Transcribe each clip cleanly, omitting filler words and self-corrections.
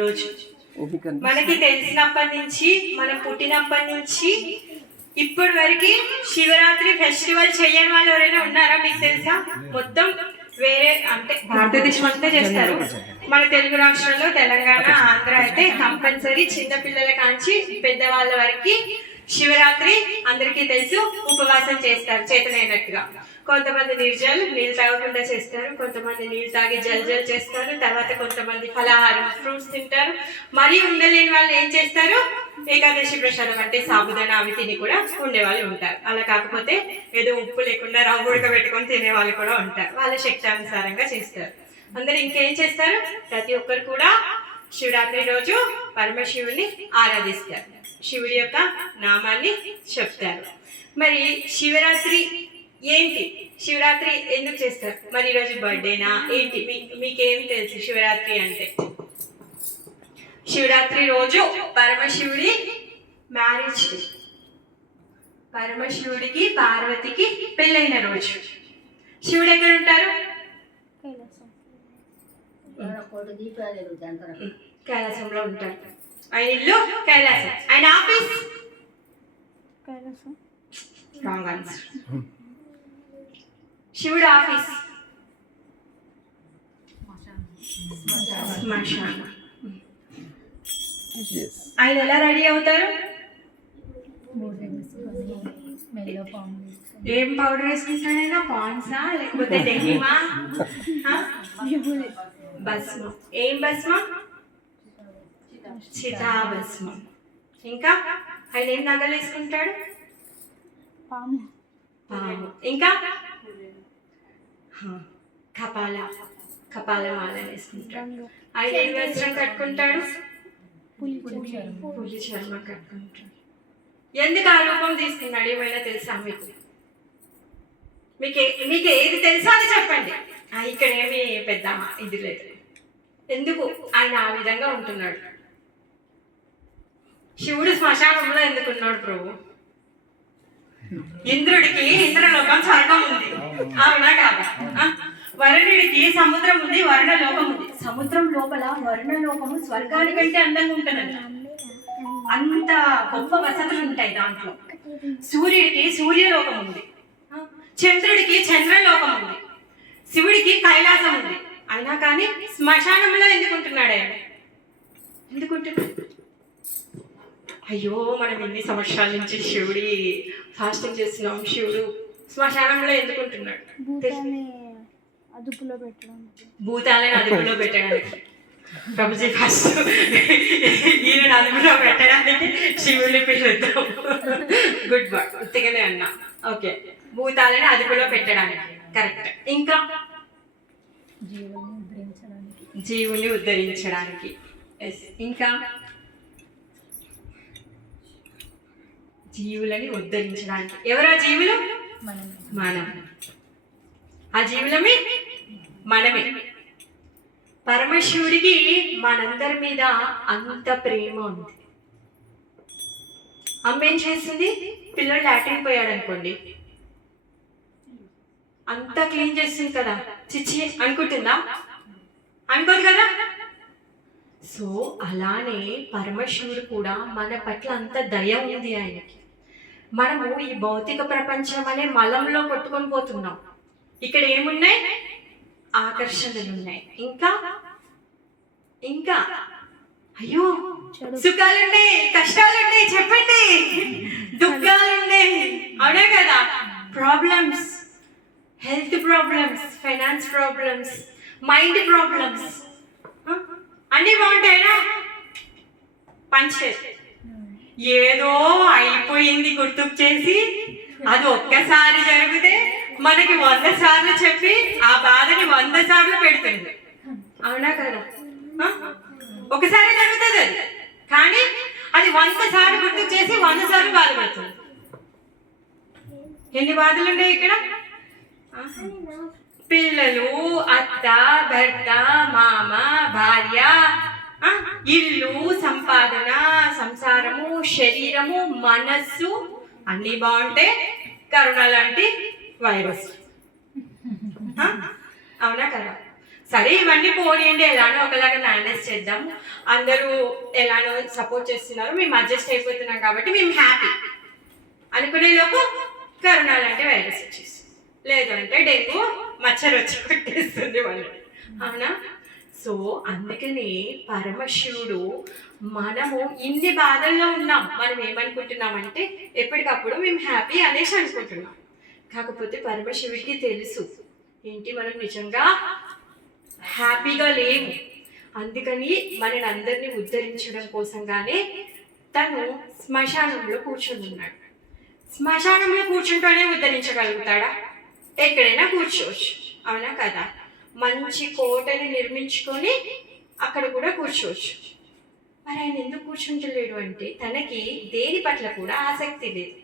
రోజు. మనకి తెలిసినప్పటి నుంచి, మనం పుట్టినప్పటి నుంచి ఇప్పటి వరకు శివరాత్రి ఫెస్టివల్ చేయని వాళ్ళు ఎవరైనా ఉన్నారా? మీకు తెలుసా? మొత్తం వేరే అంటే భారతదేశం అంతా చేస్తారు. మన తెలుగు రాష్ట్రాల్లో తెలంగాణ, ఆంధ్ర అయితే కంపల్సరీ చిన్నపిల్లల కాంచి పెద్దవాళ్ళ వరకు శివరాత్రి అందరికీ తెలుసు ఉపవాసం చేస్తారు చేతనైనట్టుగా. కొంతమంది నీళ్ళు తాగకుండా చేస్తారు, కొంతమంది నీళ్ళు తాగి జల్ చేస్తారు, తర్వాత కొంతమంది ఫలాహారం ఫ్రూట్స్ తింటారు. మరీ ఉండలేని వాళ్ళు ఏం చేస్తారు, ఏకాదశి ప్రసాదం అంటే సాబుదానా అవి తిని కూడా ఉండేవాళ్ళు ఉంటారు. అలా కాకపోతే ఏదో ఉప్పు లేకుండా రవ్వ ఉడకబెట్టుకొని తినే వాళ్ళు కూడా ఉంటారు. వాళ్ళ శక్తి అనుసారంగా చేస్తారు. అందరు ఇంకేం చేస్తారు, ప్రతి ఒక్కరు కూడా శివరాత్రి రోజు పరమశివుని ఆరాధిస్తారు, శివుడి యొక్క నామాన్ని చెప్తారు. మరి శివరాత్రి ఏంటి, శివరాత్రి ఎందుకు చేస్తారు? మరి ఈరోజు బర్త్డేనా ఏంటి? మీకేమి తెలుసు శివరాత్రి అంటే? శివరాత్రి రోజు పరమశివుడి మ్యారేజ్ డే, పరమశివుడికి పార్వతికి పెళ్ళైన రోజు. శివుడు ఎక్కడ ఉంటారు? కైలాసంలో ఉంటారు. ఆయన ఇల్లు కైలాసం, ఆయన ఆఫీస్ రాంగ్ ఆన్సర్. శివుడు ఆఫీస్ శ్మశానం. ఆయన ఎలా రెడీ అవుతారు? ఏం పౌడర్ వేసుకుంటాడైనా? పాన్సా లేకపోతే డెహిమా? భస్మం. ఏం భస్మం? చితాభస్మం. ఇంకా ఆయన ఏం నగలు వేసుకుంటాడు? పాము. ఇంకా కపాలమాల వేసుకుంటాడు. ఆయన ఏం వస్త్రం కట్టుకుంటాడు? పులి చర్మం కట్టుకుంటాడు. ఎందుకు ఆ రూపం తీసుకున్నాడు ఏమైనా తెలుసా మీకు? మీకు ఏది తెలుసా అది చెప్పండి. ఇక్కడ ఏమి పెద్ద ఇది లేదు. ఎందుకు ఆయన ఆ విధంగా ఉంటున్నాడు? శివుడు శ్మశానంలో ఎందుకున్నాడు ప్రభు? ఇంద్రుడికి ఇంద్రలోకం స్వర్గం ఉంది, అవునా కాదా? వరుణుడికి సముద్రం ఉంది, వర్ణలోకం ఉంది. సముద్రం లోపల వర్ణలోకము స్వర్గానికంటే అందంగా ఉంటున్నది. అంత గొప్ప వసతులు ఉంటాయి దాంట్లో. సూర్యుడికి సూర్యలోకం ఉంది, చంద్రుడికి చంద్రలోకం ఉంది, శివుడికి కైలాసం ఉంది. అయినా కానీ శ్మశానంలో ఎందుకుంటున్నాడు ఆయన? ఎందుకుంటున్నాడు? అయ్యో, మనం ఎన్ని సంవత్సరాల నుంచి శివుడి ఫాస్టింగ్ చేస్తున్నాం, శివుడు శ్మశానంలో ఎందుకుంటున్నాడు? అదుపులో పెట్టడానికి, భూతాలను అదుపులో పెట్టడానికి. ప్రభుజీ ఫస్ట్ ఈయన అదుపులో పెట్టడానికి శివుడిని పిలుద్దాం. గుడ్ బాయ్, ఉత్తిగానే అన్నా. ఓకే, భూతాలను అదుపులో పెట్టడానికి కరెక్ట్. ఇంకా జీవుని ఉద్ధరించడానికి. ఇంకా జీవులని ఉద్ధరించడానికి. ఎవరా జీవులు? మనం. ఆ జీవులమే మనమే. పరమశివుడికి మనందరి మీద అంత ప్రేమ ఉంది. అమ్మ ఏం చేస్తుంది? పిల్లడు లాట్రిన్ పోయాడు అనుకోండి, అంతా క్లీన్ చేస్తుంది కదా, చిచ్చి అనుకుంటుందా? అనుకోదు కదా. సో అలానే పరమశివుడు కూడా మన పట్ల అంత దయ ఉంది ఆయనకి. మనము ఈ భౌతిక ప్రపంచం అనే మలంలో కొట్టుకొని పోతున్నాం. ఇక్కడ ఏమున్నాయి? ఆకర్షణలు ఉన్నాయి. ఇంకా ఇంకా అయ్యో, సుఖాలున్నాయి, కష్టాలున్నాయి, చెప్పండి, దుఃఖాలున్నాయి, అవునా కదా? Problems, health problems, finance problems, mind problems అన్నీ బాగుంటాయినా? పంచాయత్ ఏదో అయిపోయింది గుర్తుకు చేసి అది ఒక్కసారి జరిగితే మనకి 100 సార్లు చెప్పి ఆ బాధని 100 సార్లు పెడుతుంది, అవునా కదా? ఒకసారి జరుగుతుంది అది, కానీ అది 100 సార్లు గుర్తుకు చేసి 100 సార్లు బాధ పెడుతుంది. ఎన్ని బాధలు ఉన్నాయి ఇక్కడ? పిల్లలు, అత్త, భర్త, మామ, భార్య, ఇల్లు, సంపాదన, సంసారము, శరీరము, మనస్సు అన్నీ బాగుంటే కరోనా లాంటి వైరస్, అవునా కదా? సరే ఇవన్నీ పోనీయండి, ఎలానో ఒకలాగా మేనేజ్ చేద్దాం, అందరూ ఎలానో సపోర్ట్ చేస్తున్నారు, మేము అడ్జస్ట్ అయిపోతున్నాం కాబట్టి మేము హ్యాపీ అనుకునేలోపు కరోనా లాంటి వైరస్ వచ్చేసి, లేదు అంటే డెంగ్యూ మచ్చర్ వచ్చి పెట్టేస్తుంది వాళ్ళు, అవునా? సో అందుకని పరమశివుడు, మనము ఇన్ని బాధల్లో ఉన్నాం, మనం ఏమనుకుంటున్నామంటే ఎప్పటికప్పుడు మేము హ్యాపీ అనేసి అనుకుంటున్నాం. కాకపోతే పరమశివుడికి తెలుసు ఏంటి మనం నిజంగా హ్యాపీగా లేము. అందుకని మనని అందరినీ ఉద్ధరించడం కోసంగానే తను శ్మశానంలో కూర్చొని ఉన్నాడు. శ్మశానంలో కూర్చుంటూనే ఉద్ధరించగలుగుతాడా? ఎక్కడైనా కూర్చోవచ్చు, అవునా కదా? మంచి కోటని నిర్మించుకొని అక్కడ కూడా కూర్చోవచ్చు. మరి ఆయన ఎందుకు కూర్చుంటలేడు అంటే తనకి దేని పట్ల కూడా ఆసక్తి లేదు.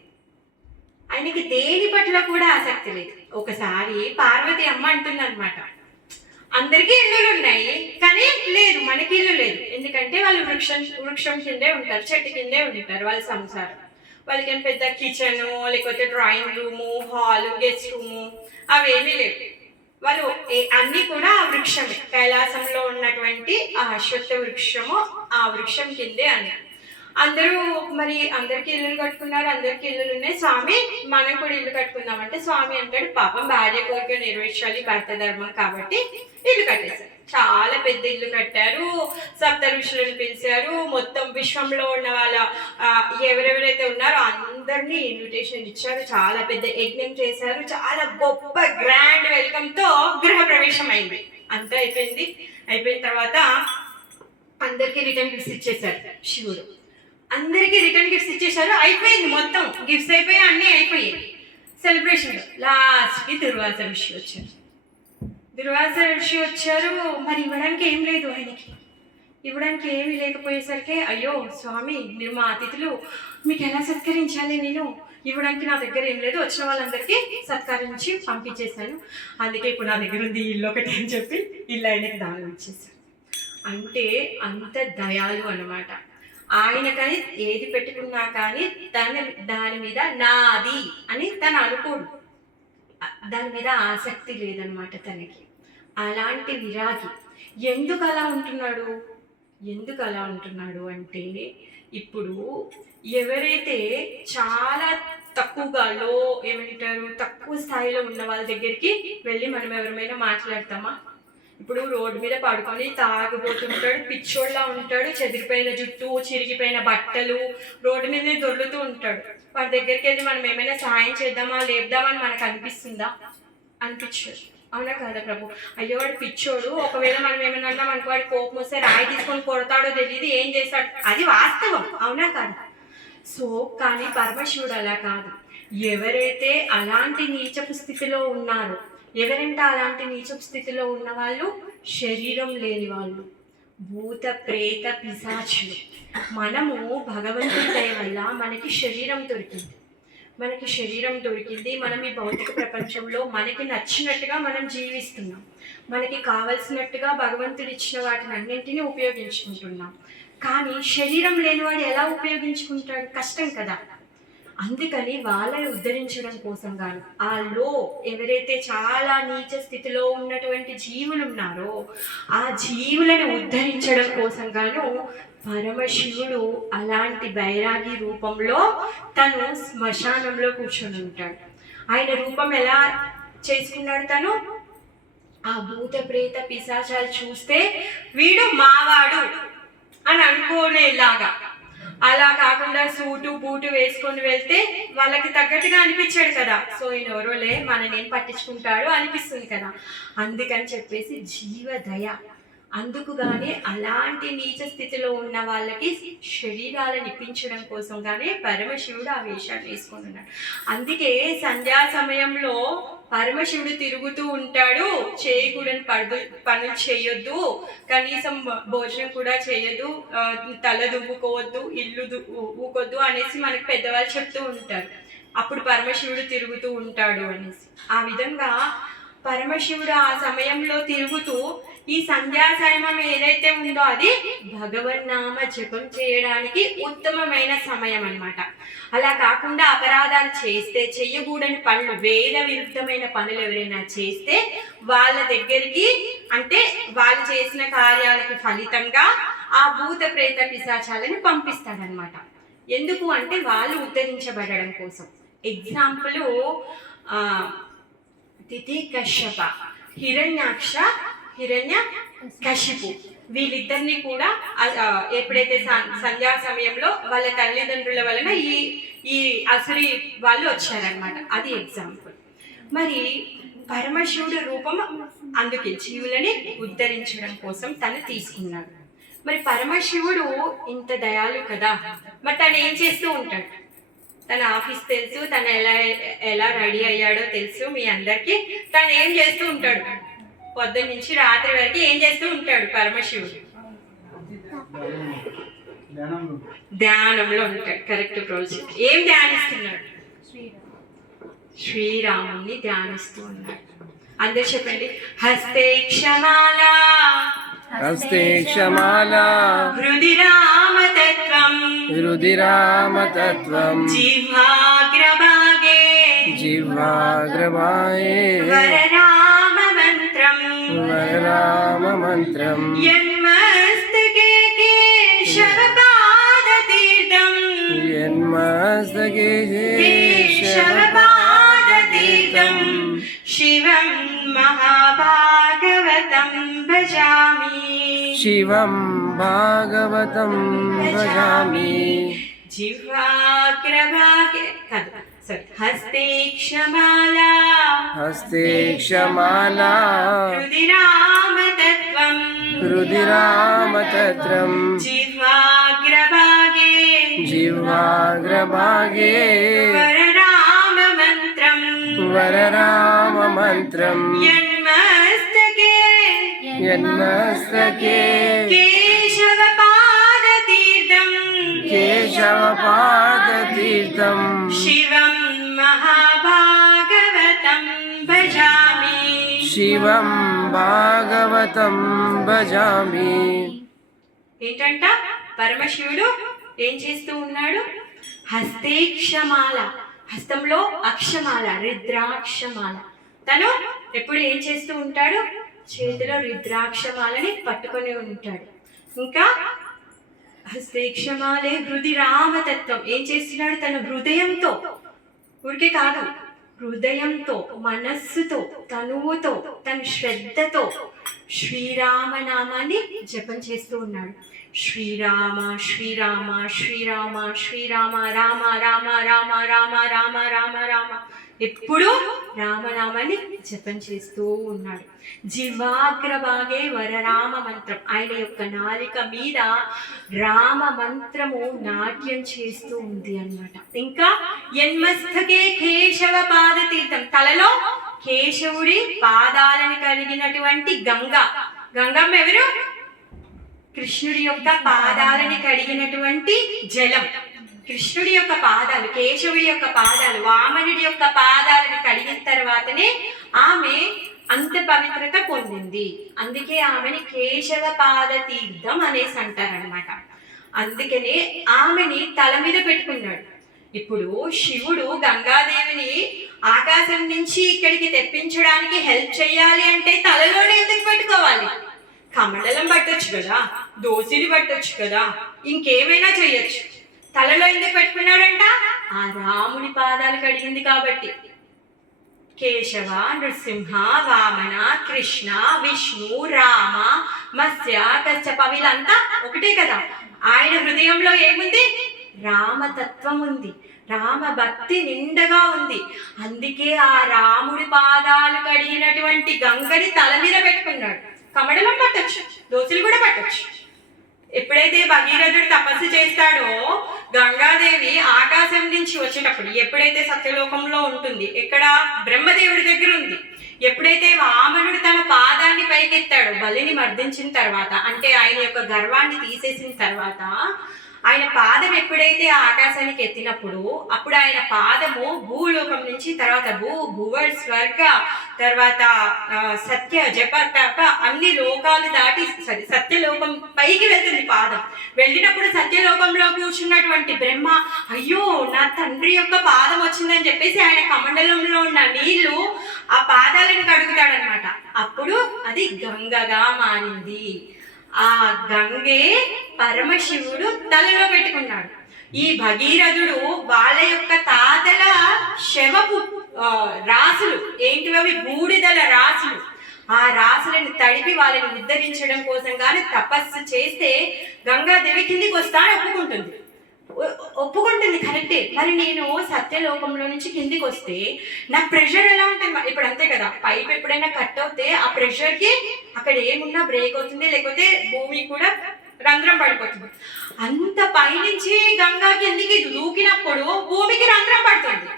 ఆయనకి దేని పట్ల కూడా ఆసక్తి లేదు. ఒకసారి పార్వతి అమ్మ అంటుంది అనమాట, అందరికీ ఇల్లులు ఉన్నాయి కానీ లేదు, మనకి ఇల్లు లేదు. ఎందుకంటే వాళ్ళు వృక్షం కిందే ఉంటారు, చెట్టు కిందే ఉంటారు, వాళ్ళ సంసారం. వాళ్ళకి ఏం పెద్ద కిచెను, లేకపోతే drawing room, hall, guest room అవేమీ లేవు. వాళ్ళు అన్నీ కూడా ఆ వృక్షమే, కైలాసంలో ఉన్నటువంటి ఆ అశ్వత్థ వృక్షము, ఆ వృక్షం కిందే అని. అందరూ మరి అందరికీ ఇల్లులు కట్టుకున్నారు, అందరికీ ఇల్లులు ఉన్నాయి, స్వామి మనం కూడా ఇల్లు కట్టుకుందామంటే స్వామి అంటాడు, పాపం భార్య కోరిక నెరవేర్చాలి, భర్త ధర్మం కాబట్టి ఇల్లు కట్టేశారు. చాలా పెద్ద ఇల్లు కట్టారు, సప్త ఋషులను పిలిచారు, మొత్తం విశ్వంలో ఉన్న వాళ్ళ ఎవరెవరైతే ఉన్నారో అందరినీ ఇన్విటేషన్ ఇచ్చారు, చాలా పెద్ద యజ్ఞం చేశారు, చాలా గొప్ప గ్రాండ్ వెల్కమ్తో గృహ ప్రవేశం అయింది. అంతా అయిపోయింది. అయిపోయిన తర్వాత అందరికీ రిటర్న్ గిఫ్ట్స్ ఇచ్చేశారు శివుడు. అందరికీ రిటర్న్ గిఫ్ట్స్ ఇచ్చేసారు, అయిపోయింది మొత్తం, గిఫ్ట్స్ అయిపోయి అన్నీ అయిపోయాయి. సెలబ్రేషన్ లాస్ట్కి దుర్వాస ఋషి వచ్చారు. దుర్వాస ఋషి వచ్చారు, మరి ఇవ్వడానికి ఏం లేదు ఆయనకి, ఇవ్వడానికి ఏమీ లేకపోయేసరికి, అయ్యో స్వామి మీరు మా అతిథులు, మీకు ఎలా సత్కరించాలి, నేను ఇవ్వడానికి నా దగ్గర ఏం లేదు, వచ్చిన వాళ్ళందరికీ సత్కరించి పంపించేశాను, అందుకే ఇప్పుడు నా దగ్గర ఉంది ఇల్లు ఒకటి అని చెప్పి ఇల్లు ఆయనకి దానం ఇచ్చేసారు. అంటే అంత దయాలు అన్నమాట. ఆయనకని ఏది పెట్టుకున్నా కానీ దాని మీద నాది అని తను అనుకోడు, దాని మీద ఆసక్తి లేదనమాట తనకి. అలాంటి విరాగి ఎందుకు అలా ఉంటున్నాడు అంటే, ఇప్పుడు ఎవరైతే చాలా తక్కువగా తక్కువ స్థాయిలో ఉన్న వాళ్ళ దగ్గరికి వెళ్ళి మనం ఎవరైనా మాట్లాడతామా? ఇప్పుడు రోడ్డు మీద పడుకొని తాగుబోతుంటాడు, పిచ్చోళ్ళ ఉంటాడు, చెదిరిపోయిన జుట్టు, చిరిగిపోయిన బట్టలు, రోడ్డు మీదనే దొర్లుతూ ఉంటాడు. వాడి దగ్గరికి వెళ్ళి మనం ఏమైనా సహాయం చేద్దామా, లేపుదామని మనకు అనిపిస్తుందా? అనిపించదు, అవునా కదా ప్రభు? అయ్యో వాడు పిచ్చోడు, ఒకవేళ మనం ఏమైనా అన్నాం అనుకో, వాడి కోపం వస్తే రాయి తీసుకొని కొడతాడో తెలియదు, ఏం చేస్తాడు, అది వాస్తవం, అవునా కదా? సో కానీ పరమశివుడు అలా కాదు. ఎవరైతే అలాంటి నీచపు స్థితిలో ఉన్నారో, ఎవరంటే అలాంటి నీచపు స్థితిలో ఉన్న వాళ్ళు శరీరం లేని వాళ్ళు, భూత ప్రేత పిశాచులు. మనము భగవంతుడి దయ వల్ల మనకి శరీరం దొరికింది. మనం ఈ భౌతిక ప్రపంచంలో మనకి నచ్చినట్టుగా మనం జీవిస్తున్నాం, మనకి కావలసినట్టుగా భగవంతుడు ఇచ్చిన వాటిని అన్నింటినీ ఉపయోగించుకుంటున్నాం. కానీ శరీరం లేనివాడు ఎలా ఉపయోగించుకుంటాడు? కష్టం కదా. అందుకని వాళ్ళని ఉద్ధరించడం కోసం గాను, ఎవరైతే చాలా నీచ స్థితిలో ఉన్నటువంటి జీవులు ఉన్నారో ఆ జీవులను ఉద్ధరించడం కోసం గాను పరమశివుడు అలాంటి బైరాగి రూపంలో తను శ్మశానంలో కూర్చొని ఉంటాడు. ఆయన రూపం ఎలా చేసుకున్నాడు? తను ఆ భూత ప్రేత పిశాచాలు చూస్తే వీడు మావాడు అని అనుకోనేలాగా, అలా కాకుండా సూటు బూటు వేసుకొని వెళ్తే వాళ్ళకి తగ్గట్టుగా అనిపించాడు కదా, సో ఈయన ఎవరోలే మననేం పట్టించుకుంటాడు అనిపిస్తుంది కదా. అందుకని చెప్పేసి జీవదయ, అందుకు గానే అలాంటి నీచ స్థితిలో ఉన్న వాళ్ళకి శరీరాలను ఇప్పించడం కోసం గానే పరమశివుడు ఆ వేషాలు వేసుకొని ఉన్నాడు. అందుకే సంధ్యా సమయంలో పరమశివుడు తిరుగుతూ ఉంటాడు, చేయకూడని పనులు చేయొద్దు, కనీసం భోజనం కూడా చేయొద్దు, తల దువ్వుకోవద్దు, ఇల్లు ఊకొద్దు అనేసి మనకు పెద్దవాళ్ళు చెప్తూ ఉంటారు. అప్పుడు పరమశివుడు తిరుగుతూ ఉంటాడు అనేసి. ఆ విధంగా పరమశివుడు ఆ సమయంలో తిరుగుతూ ఈ సంధ్యా సమయం ఏదైతే ఉందో అది భగవన్నామ జపం చేయడానికి ఉత్తమమైన సమయం అన్నమాట. అలా కాకుండా అపరాధాలు చేస్తే, చెయ్యకూడని పనులు, వేద విరుద్ధమైన పనులు ఎవరైనా చేస్తే వాళ్ళ దగ్గరికి, అంటే వాళ్ళు చేసిన కార్యాలకి ఫలితంగా ఆ భూత ప్రేత పిశాచాలని పంపిస్తాడనమాట. ఎందుకు అంటే వాళ్ళు ఉద్ధరించబడడం కోసం. ఎగ్జాంపుల్ తిథి కశ్యప, హిరణ్యాక్ష, హిరణ్య కశిపు, వీళ్ళిద్దరిని కూడా ఎప్పుడైతే సంధ్యా సమయంలో వాళ్ళ తల్లిదండ్రుల వలన ఈ అసురి వాళ్ళు వచ్చారనమాట. అది ఎగ్జాంపుల్. మరి పరమశివుడు రూపం అందుకే జీవులని ఉద్ధరించడం కోసం తను తీసుకున్నాడు. మరి పరమశివుడు ఇంత దయాలు కదా, మరి తను ఏం చేస్తూ ఉంటాడు? తన ఆఫీస్ తెలుసు, తను ఎలా రెడీ అయ్యాడో తెలుసు మీ అందరికి. తను ఏం చేస్తూ ఉంటాడు? పొద్దున్న నుంచి రాత్రి వరకు ఏం చేస్తూ ఉంటాడు పరమశివుడు? ధ్యానంలో ఉంటాడు. Correct project. ఏం ధ్యానిస్తున్నాడు? శ్రీరాముని ధ్యానిస్తూ ఉన్నాడు. అందరు చెప్పండి. హస్తే క్షమాలా, హస్తే క్షమాలా, హృది రామతత్వం, హృది రామతత్వం, జిహ్వాగ్రభాగే, జిహ్వాగ్రభాగే, వరరామ మంత్రం, వరరామ మంత్రం, యన్మస్తకే కేశవపాదతీర్థం, యన్మస్తకే కేశవపాదతీర్థం, శివం మహాభాగవతం భజామి, శివం భాగవతం భజామి. జిహ్వాగ్రభాగే కాదు, హస్తే క్షమాలా, హస్తే క్షమాలా, హృది రామతత్వం, హృది రామతత్రం, జిహ్వాగ్రభాగే, జిహ్వాగ్రభాగే, వరరామ మంత్రం, వరరామ మంత్రం, యన్మస్తకే యన్మస్తకే కేశవపాదతీర్థం, కేశవపాదతీర్థం, శివం మహాభాగవతం భజామి, శివం భాగవతం భజామి. ఏంటంట? పరమశివుడు ఏం చేస్తూ ఉన్నాడు? హస్తే క్షమాల, హస్తంలో అక్షమాల, రుద్రాక్షమాల. తను ఎప్పుడు ఏం చేస్తూ ఉంటాడు? చేతిలో రుద్రాక్షమాలని పట్టుకొని ఉంటాడు. ఇంకా హస్తే క్షమాలే హృది రామతత్వం. ఏం చేస్తున్నాడు? తన హృదయంతో, ఊరికే కాదు, హృదయంతో, మనస్సుతో, తనువుతో, తన శ్రద్ధతో శ్రీరామనామాన్ని జపం చేస్తూ ఉన్నాడు. శ్రీరామ శ్రీరామ శ్రీరామ శ్రీరామ రామ రామ రామ రామ రామ రామ రామ, ఎప్పుడు రామనామాన్ని జపం చేస్తూ ఉన్నాడు. జివాగ్రభాగే వరరామ మంత్రం, ఆయన యొక్క నాలిక మీద రామ మంత్రము నాట్యం చేస్తూ ఉంది అన్నమాట. ఇంకా యన్మస్తకే కేశవ పాదతీర్థం, తలలో కేశవుడి పాదాలను కలిగినటువంటి గంగ. గంగమ్మ ఎవరు? కృష్ణుడి యొక్క పాదాలని కడిగినటువంటి జలం. కృష్ణుడి యొక్క పాదాలు, కేశవుడి యొక్క పాదాలు, వామనుడి యొక్క పాదాలను కడిగిన తర్వాతనే ఆమె అంత పవిత్రత పొందింది. అందుకే ఆమెని కేశవ పాద తీర్థం అనేసి అంటారనమాట. అందుకనే ఆమెని తల మీద పెట్టుకున్నాడు. ఇప్పుడు శివుడు గంగాదేవిని ఆకాశం నుంచి ఇక్కడికి తెప్పించడానికి హెల్ప్ చేయాలి అంటే తలలోనే ఎందుకు పెట్టుకోవాలి? కమండలం పట్టొచ్చు కదా, దోసిలి పట్టొచ్చు కదా, ఇంకేమైనా చెయ్యొచ్చు. తలలో ఎందుకు పెట్టుకున్నాడంట? ఆ రాముడి పాదాలు కడిగింది కాబట్టి. కేశవ, నృసింహ, వామన, కృష్ణ, విష్ణు, రామ, మత్స్య, కశ్యప, వీళ్ళంతా ఒకటే కదా. ఆయన హృదయంలో ఏముంది? రామతత్వం ఉంది, రామ భక్తి నిండగా ఉంది. అందుకే ఆ రాముడి పాదాలు కడిగినటువంటి గంగని తల మీద పెట్టుకున్నాడు. కమడలం పట్టొచ్చు, దోసులు కూడా పట్టొచ్చు. ఎప్పుడైతే భగీరథుడు తపస్సు చేస్తాడో గంగాదేవి ఆకాశం నుంచి వచ్చేటప్పుడు, ఎప్పుడైతే సత్యలోకంలో ఉంటుంది, ఎక్కడ? బ్రహ్మదేవుడి దగ్గర ఉంది. ఎప్పుడైతే వామనుడు తన పాదాన్ని పైకెత్తాడో బలిని మర్దించిన తర్వాత, అంటే ఆయన యొక్క గర్వాన్ని తీసేసిన తర్వాత, ఆయన పాదం ఎప్పుడైతే ఆకాశానికి ఎత్తినప్పుడు అప్పుడు ఆయన పాదము భూలోకం నుంచి తర్వాత భువ, స్వర్గ, తర్వాత సత్య జప తప అన్ని లోకాలు దాటి సత్యలోకం పైకి వెళ్తుంది పాదం. వెళ్ళినప్పుడు సత్యలోకంలో కూర్చున్నటువంటి బ్రహ్మ అయ్యో నా తండ్రి యొక్క పాదం వచ్చిందని చెప్పేసి ఆయన కమండలంలో ఉన్న నీళ్లు ఆ పాదాలను కడుగుతాడనమాట. అప్పుడు అది గంగగా మారింది. ఆ గంగే పరమశివుడు తలలో పెట్టుకున్నాడు. ఈ భగీరథుడు వాళ్ళ యొక్క తాతల శవపు రాసులు ఏంటివి, బూడిదల రాసులు, ఆ రాసులను తడిపి వాళ్ళని ఉద్ధరించడం కోసం కానీ తపస్సు చేస్తే గంగాదేవి కిందికి వస్తా ఒప్పుకుంటుంది కరెక్టే. మరి నేను సత్యలోకంలో నుంచి కిందికి వస్తే నా ప్రెషర్ ఎలా ఉంటుంది? ఇప్పుడు అంతే కదా, పైప్ ఎప్పుడైనా కట్ అవుతే ఆ ప్రెషర్కి అక్కడ ఏమున్నా బ్రేక్ అవుతుంది, లేకపోతే భూమి కూడా రంధ్రం పడిపోతుంది. అంత పైనుంచి గంగా కిందికి దూకినప్పుడు భూమికి రంధ్రం పడుతుంది.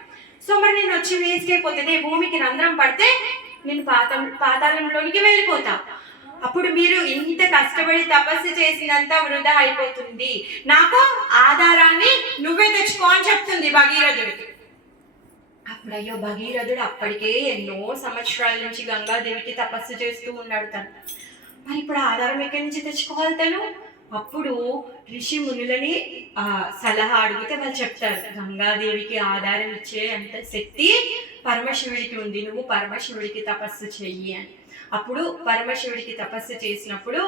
సో మరి నేను వచ్చి వేస్ట్ అయిపోతుంది. భూమికి రంధ్రం పడితే నేను పాతాళంలోనికి వెళ్ళిపోతా. అప్పుడు మీరు ఇంత కష్టపడి తపస్సు చేసినంత వృధా అయిపోతుంది, నాకు ఆధారాన్ని నువ్వే తెచ్చుకో అని చెప్తుంది భగీరథుడికి. అప్పుడు అయ్యో భగీరథుడు అప్పటికే ఎన్నో సంవత్సరాల నుంచి గంగాదేవికి తపస్సు చేస్తూ ఉన్నాడు తను. మరి ఇప్పుడు ఆధారం ఎక్కడి నుంచి తెచ్చుకోవాలి తను? అప్పుడు ఋషి మునులని సలహా అడిగితే వాళ్ళు చెప్తారు, గంగాదేవికి ఆధారం ఇచ్చే అంత శక్తి పరమశివుడికి ఉంది, నువ్వు పరమశివుడికి తపస్సు చెయ్యి అని. అప్పుడు పరమశివుడికి తపస్సు చేసినప్పుడు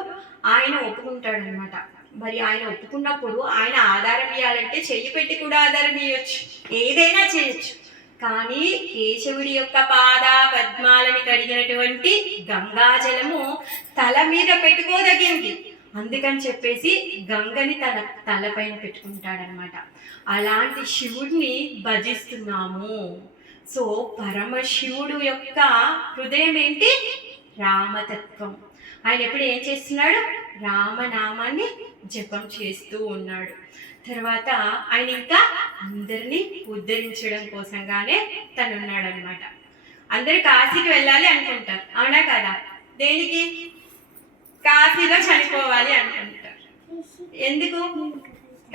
ఆయన ఒప్పుకుంటాడు అనమాట. మరి ఆయన ఒప్పుకున్నప్పుడు ఆయన ఆధారం ఇవ్వాలంటే చెయ్యి పెట్టి కూడా ఆధారం ఇవ్వచ్చు, ఏదైనా చేయొచ్చు. కానీ కేశవుడి యొక్క పాద పద్మాలని కడిగినటువంటి గంగాజలము తల మీద పెట్టుకోదగింది. అందుకని చెప్పేసి గంగని తన తలపైన పెట్టుకుంటాడనమాట. అలాంటి శివుడిని భజిస్తున్నాము. సో పరమశివుడు యొక్క హృదయం ఏంటి? రామతత్వం. ఆయన ఎప్పుడు ఏం చేస్తున్నాడు? రామనామాన్ని జపం చేస్తూ ఉన్నాడు. తర్వాత ఆయన ఇంకా అందరినీ ఉద్ధరించడం కోసంగానే తను ఉన్నాడు అనమాట. అందరు కాశీకి వెళ్ళాలి అనుకుంటారు, అవునా కదా? దేనికి? కాశీలో చనిపోవాలి అనుకుంటారు. ఎందుకు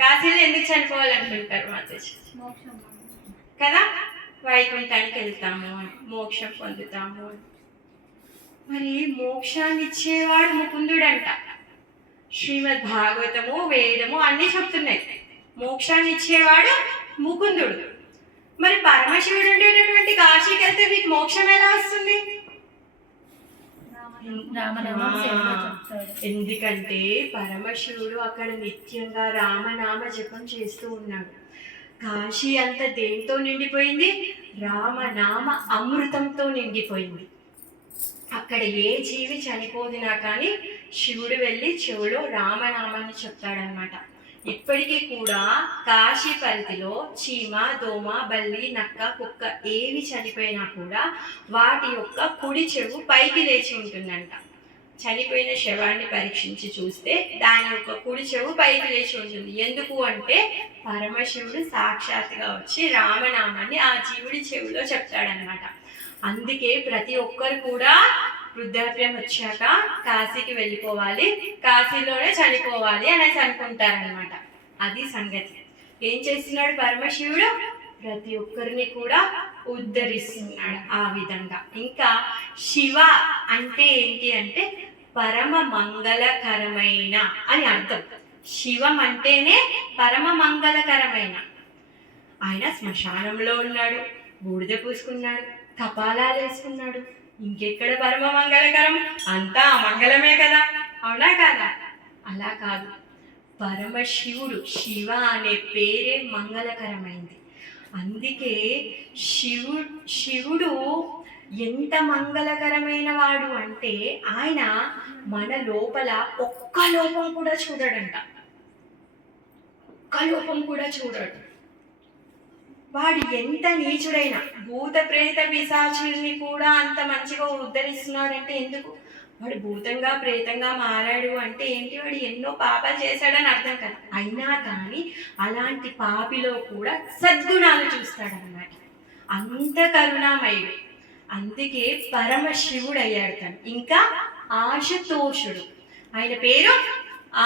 కాశీలో ఎందుకు చనిపోవాలి అనుకుంటారు మాతాజీ? కదా, వైకుంఠానికి వెళ్తాము, మోక్షం పొందుతాము. మరి మోక్షాన్ని ఇచ్చేవాడు ముకుందుడంట. శ్రీమద్ భాగవతము వేదము అన్నీ చెప్తున్నాయి మోక్షాన్ని ఇచ్చేవాడు ముకుందుడు. మరి పరమశివుడు ఉండేటటువంటి కాశీకి వెళ్తే మీకు మోక్షం ఎలా వస్తుంది? ఎందుకంటే పరమశివుడు అక్కడ నిత్యంగా రామనామ జపం చేస్తూ ఉన్నాడు. కాశీ అంతా దేంతో నిండిపోయింది? రామనామ అమృతంతో నిండిపోయింది. అక్కడ ఏ జీవి చనిపోదినా కానీ శివుడు వెళ్ళి చెవులో రామనామాన్ని చెప్తాడనమాట. ఇప్పటికీ కూడా కాశీ పరిధిలో చీమ, దోమ, బల్లి, నక్క, కుక్క ఏవి చనిపోయినా కూడా వాటి యొక్క కుడి చెవు పైకి లేచి ఉంటుందంట. చనిపోయిన శవాన్ని పరీక్షించి చూస్తే దాని యొక్క కుడి చెవు పైకి లేచి ఉంటుంది. ఎందుకు అంటే పరమశివుడు సాక్షాత్తుగా వచ్చి రామనామాన్ని ఆ జీవుడి చెవిలో చెప్తాడనమాట. అందుకే ప్రతి ఒక్కరు కూడా వృద్ధాప్యం వచ్చాక కాశీకి వెళ్ళిపోవాలి, కాశీలోనే చనిపోవాలి అనేసి అనుకుంటారనమాట. అది సంగతి. ఏం చేస్తున్నాడు పరమశివుడు? ప్రతి ఒక్కరిని కూడా ఉద్ధరిస్తున్నాడు ఆ విధంగా. ఇంకా శివ అంటే ఏంటి అంటే పరమ మంగళకరమైన అని అర్థం. శివం అంటేనే పరమ మంగళకరమైన. ఆయన శ్మశానంలో ఉన్నాడు, బూడిద పూసుకున్నాడు, కపాలాలు వేసుకున్నాడు. ఇంకెక్కడ పరమ మంగళకరం? అంతా అమంగళమే కదా, అవునా కాదా? అలా కాదు, పరమశివుడు శివ అనే పేరే మంగళకరమైంది. అందుకే శివుడు ఎంత మంగళకరమైన వాడు అంటే ఆయన మన లోపల ఒక్క లోపం కూడా చూడడంట, ఒక్క లోపం కూడా చూడడు. వాడు ఎంత నీచుడైనా భూత ప్రేత పిశాచుల్ని కూడా అంత మంచిగా ఉద్ధరిస్తున్నాడంటే ఎందుకు? వాడు భూతంగా ప్రేతంగా మారాడు అంటే ఏంటి? వాడు ఎన్నో పాపాలు చేశాడని అర్థం కదా. అయినా కానీ అలాంటి పాపిలో కూడా సద్గుణాలు చూస్తాడన్నమాట. అంత కరుణామయుడు. అందుకే పరమశివుడు అయ్యాడు తను. ఇంకా ఆశుతోషుడు, ఆయన పేరు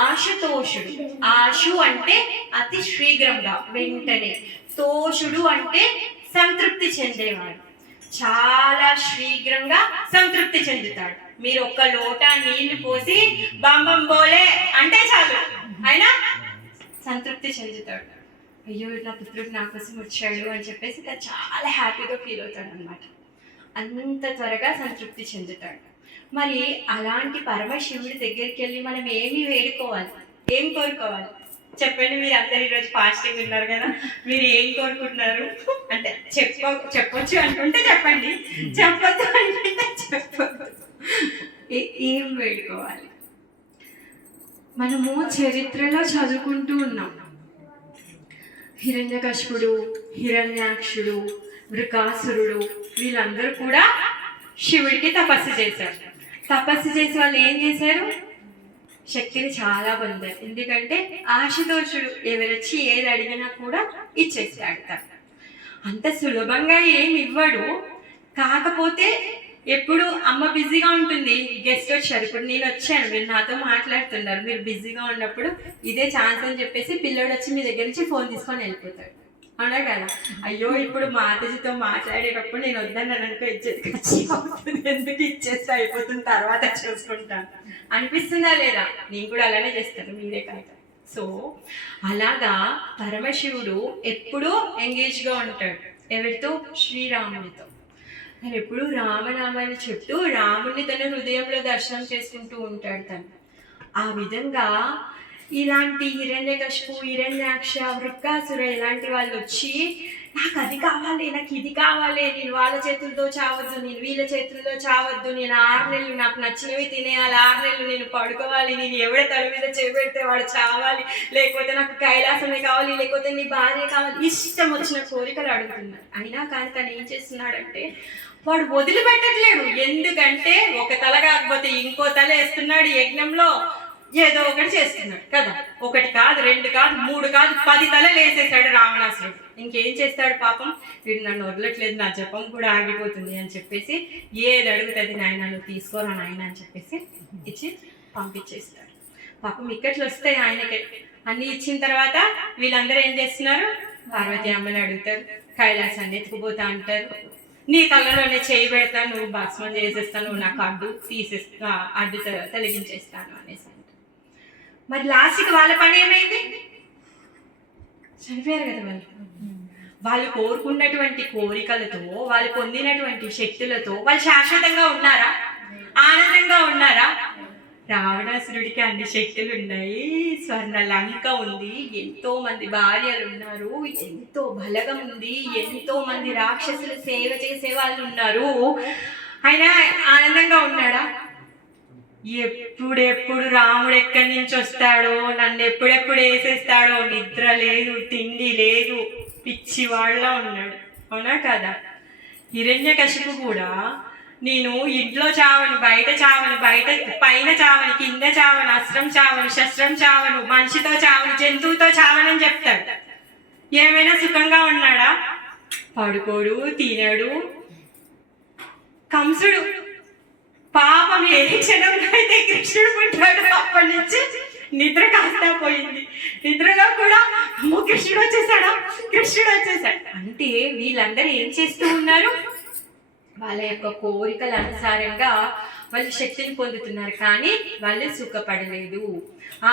ఆశుతోషుడు. ఆశు అంటే అతి శీఘ్రంగా, వెంటనే. తోషుడు అంటే సంతృప్తి చెందేవాడు. చాలా శీఘ్రంగా సంతృప్తి చెందుతాడు. మీరు ఒక్క లోటా నీళ్లు పోసి బంబం బోలే అంటే చాలు, అయినా సంతృప్తి చెందుతాడు. అయ్యో నా పుత్రుడు నా కోసం వచ్చాడు అని చెప్పేసి తను చాలా హ్యాపీగా ఫీల్ అవుతాడు అనమాట. అంత త్వరగా సంతృప్తి చెందుతాడు. మరి అలాంటి పరమశివుడి దగ్గరికి వెళ్ళి మనం ఏమి వేడుకోవాలి, ఏం కోరుకోవాలి చెప్పండి? మీరు అందరు ఈరోజు ఫాస్టింగ్ ఉన్నారు కదా, మీరు ఏం కోరుకుంటున్నారు అంటే చెప్పొచ్చు అనుకుంటే చెప్పండి, చెప్పొద్దు అనుకుంటే చెప్పొద్దు. ఏం వేడుకోవాలి? మనము చరిత్రలో చదువుకుంటూ ఉన్నాం. హిరణ్యకశిపుడు, హిరణ్యాక్షుడు, వృకాసురుడు వీళ్ళందరూ కూడా శివుడికి తపస్సు చేశారు. తపస్సు చేసి వాళ్ళు ఏం చేశారు? శక్తిని చాలా పొందారు. ఎందుకంటే ఆశుతోషుడు ఎవరొచ్చి ఏది అడిగినా కూడా ఇచ్చేస్తాడు. అంత సులభంగా ఏమి ఇవ్వడు. కాకపోతే ఎప్పుడు అమ్మ బిజీగా ఉంటుంది, గెస్ట్ వచ్చారు, ఇప్పుడు నేను వచ్చాను, మీరు నాతో మాట్లాడుతున్నారు, మీరు బిజీగా ఉన్నప్పుడు ఇదే ఛాన్స్ అని చెప్పేసి పిల్లడు వచ్చి మీ దగ్గర నుంచి ఫోన్ తీసుకొని వెళ్ళిపోతాడు. అవునా కదా? అయ్యో ఇప్పుడు మాతజితో మాట్లాడేటప్పుడు నేను వద్దన్నాను అనుకో, ఇచ్చేది ఖర్చు అవుతుంది, ఎందుకు ఇచ్చేస్తే అయిపోతుంది, తర్వాత చూసుకుంటాను అనిపిస్తుందా లేదా? నేను కూడా అలానే చేస్తాను, మీరే కాదు. సో అలాగా పరమశివుడు ఎప్పుడూ ఎంగేజ్గా ఉంటాడు. ఎవరితో? శ్రీరామునితో. తను ఎప్పుడు రామనామాన్ని చెప్తూ రాముడిని తన హృదయంలో దర్శనం చేసుకుంటూ ఉంటాడు తను. ఆ విధంగా ఇలాంటి హిరణ్యకశిపు, హిరణ్యాక్ష, వృక్కాసుర ఇలాంటి వాళ్ళు వచ్చి నాకు అది కావాలి, నాకు ఇది కావాలి, నేను వాళ్ళ చేతులతో చావద్దు, నేను వీళ్ళ చేతుల్లో చావద్దు, నేను 6 నెలలు నాకు నచ్చినవి తినేయాలి, 6 నెలలు నేను పడుకోవాలి, నేను ఎవడ తల మీద చేపెడితే వాడు చావాలి, లేకపోతే నాకు కైలాసమే కావాలి, లేకపోతే నీ భార్య కావాలి, ఇష్టం వచ్చిన కోరికలు అడుగుతున్నారు. అయినా కానీ తను ఏం చేస్తున్నాడంటే వాడు వదిలిపెట్టట్లేడు. ఎందుకంటే ఒక తల కాకపోతే ఇంకో తల వేస్తున్నాడు యజ్ఞంలో, ఏదో ఒకటి చేస్తున్నాడు కదా. 1 కాదు, 2 కాదు, 3 కాదు, 10 తలలు వేసేసాడు రావణాసురుడు. ఇంకేం చేస్తాడు పాపం, వీడు నన్ను వదలట్లేదు, నా జపం కూడా ఆగిపోతుంది అని చెప్పేసి ఏది అడుగుతుంది, నాయన నువ్వు తీసుకోరా నాయన అని చెప్పేసి ఇచ్చి పంపించేస్తాడు. పాపం ఇక్కట్లు వస్తాయి ఆయనకి. అన్ని ఇచ్చిన తర్వాత వీళ్ళందరూ ఏం చేస్తున్నారు? పార్వతి అమ్మని అడుగుతారు, కైలాసాన్ని ఎత్తుకుపోతా అంటారు, నీ తలలోనే చేయి పెడతాను, నువ్వు భస్మం చేసేస్తాను, నువ్వు నాకు అడ్డు తీసేస్తా, అడ్డు తొలగించేస్తాను అనేసి. మరి లాస్ట్కి వాళ్ళ పని ఏమైంది? చనిపోయారు కదా వాళ్ళు. వాళ్ళు కోరుకున్నటువంటి కోరికలతో, వాళ్ళు పొందినటువంటి శక్తులతో వాళ్ళు శాశ్వతంగా ఉన్నారా? ఆనందంగా ఉన్నారా? రావణాసురుడికి అన్ని శక్తులు ఉన్నాయి, స్వర్ణ లంక ఉంది, ఎంతో మంది భార్యలు ఉన్నారు, ఎంతో బలగం ఉంది, ఎంతో మంది రాక్షసులు సేవ చేసే వాళ్ళు ఉన్నారు. ఆయన ఆనందంగా ఉన్నాడా? ఎప్పుడెప్పుడు రాముడు ఎక్కడి నుంచి వస్తాడో, నన్ను ఎప్పుడెప్పుడు వేసేస్తాడో, నిద్ర లేదు, తిండి లేదు, పిచ్చి వాళ్ళ ఉన్నాడు. అవునా కదా? హిరణ్యకశిపు కూడా నేను ఇంట్లో చావను, బయట చావను, బయట పైన చావను, కింద చావను, అస్త్రం చావను, శస్త్రం చావను, మనిషితో చావను, జంతువుతో చావనని చెప్తాడు. ఏమైనా సుఖంగా ఉన్నాడా? పడుకోడు, తినడు. కంసుడు పాపం ఏ క్షణంలో అయితే కృష్ణుడు పుట్టాడు అప్పటి నుంచి నిద్ర కాస్తా పోయింది. నిద్రలో కూడా అమ్మో కృష్ణుడు వచ్చేసాడా, కృష్ణుడు వచ్చేసాడు అంటే వీళ్ళందరూ ఏం చేస్తూ ఉన్నారు? వాళ్ళ యొక్క కోరికల అనుసారంగా వాళ్ళు శక్తిని పొందుతున్నారు, కానీ వాళ్ళు సుఖపడలేదు,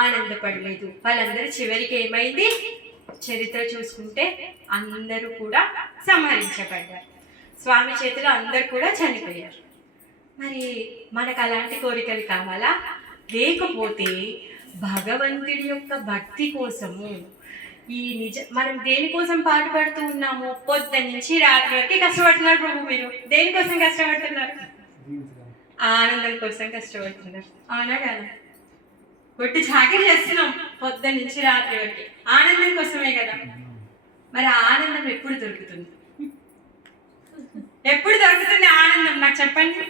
ఆనందపడలేదు. వాళ్ళందరూ చివరికి ఏమైంది? చరిత్ర చూసుకుంటే అందరూ కూడా సంహరించబడ్డారు. స్వామి చేతిలో అందరూ కూడా చనిపోయారు. మరి మనకు అలాంటి కోరికలు కావాలా? లేకపోతే భగవంతుడి యొక్క భక్తి కోసము మనం దేనికోసం పాటుపడుతూ ఉన్నాము? పొద్దున్న నుంచి రాత్రి వరకు కష్టపడుతున్నారు ప్రభు. మీరు దేనికోసం కష్టపడుతున్నారు? ఆనందం కోసం కష్టపడుతున్నారు. అవునా కదా? కొట్టి చాకరీ చేస్తున్నాం పొద్దున్న నుంచి రాత్రి వరకు, ఆనందం కోసమే కదా. మరి ఆనందం ఎప్పుడు దొరుకుతుంది? ఎప్పుడు దొరుకుతుంది ఆనందం? నాకు చెప్పండి.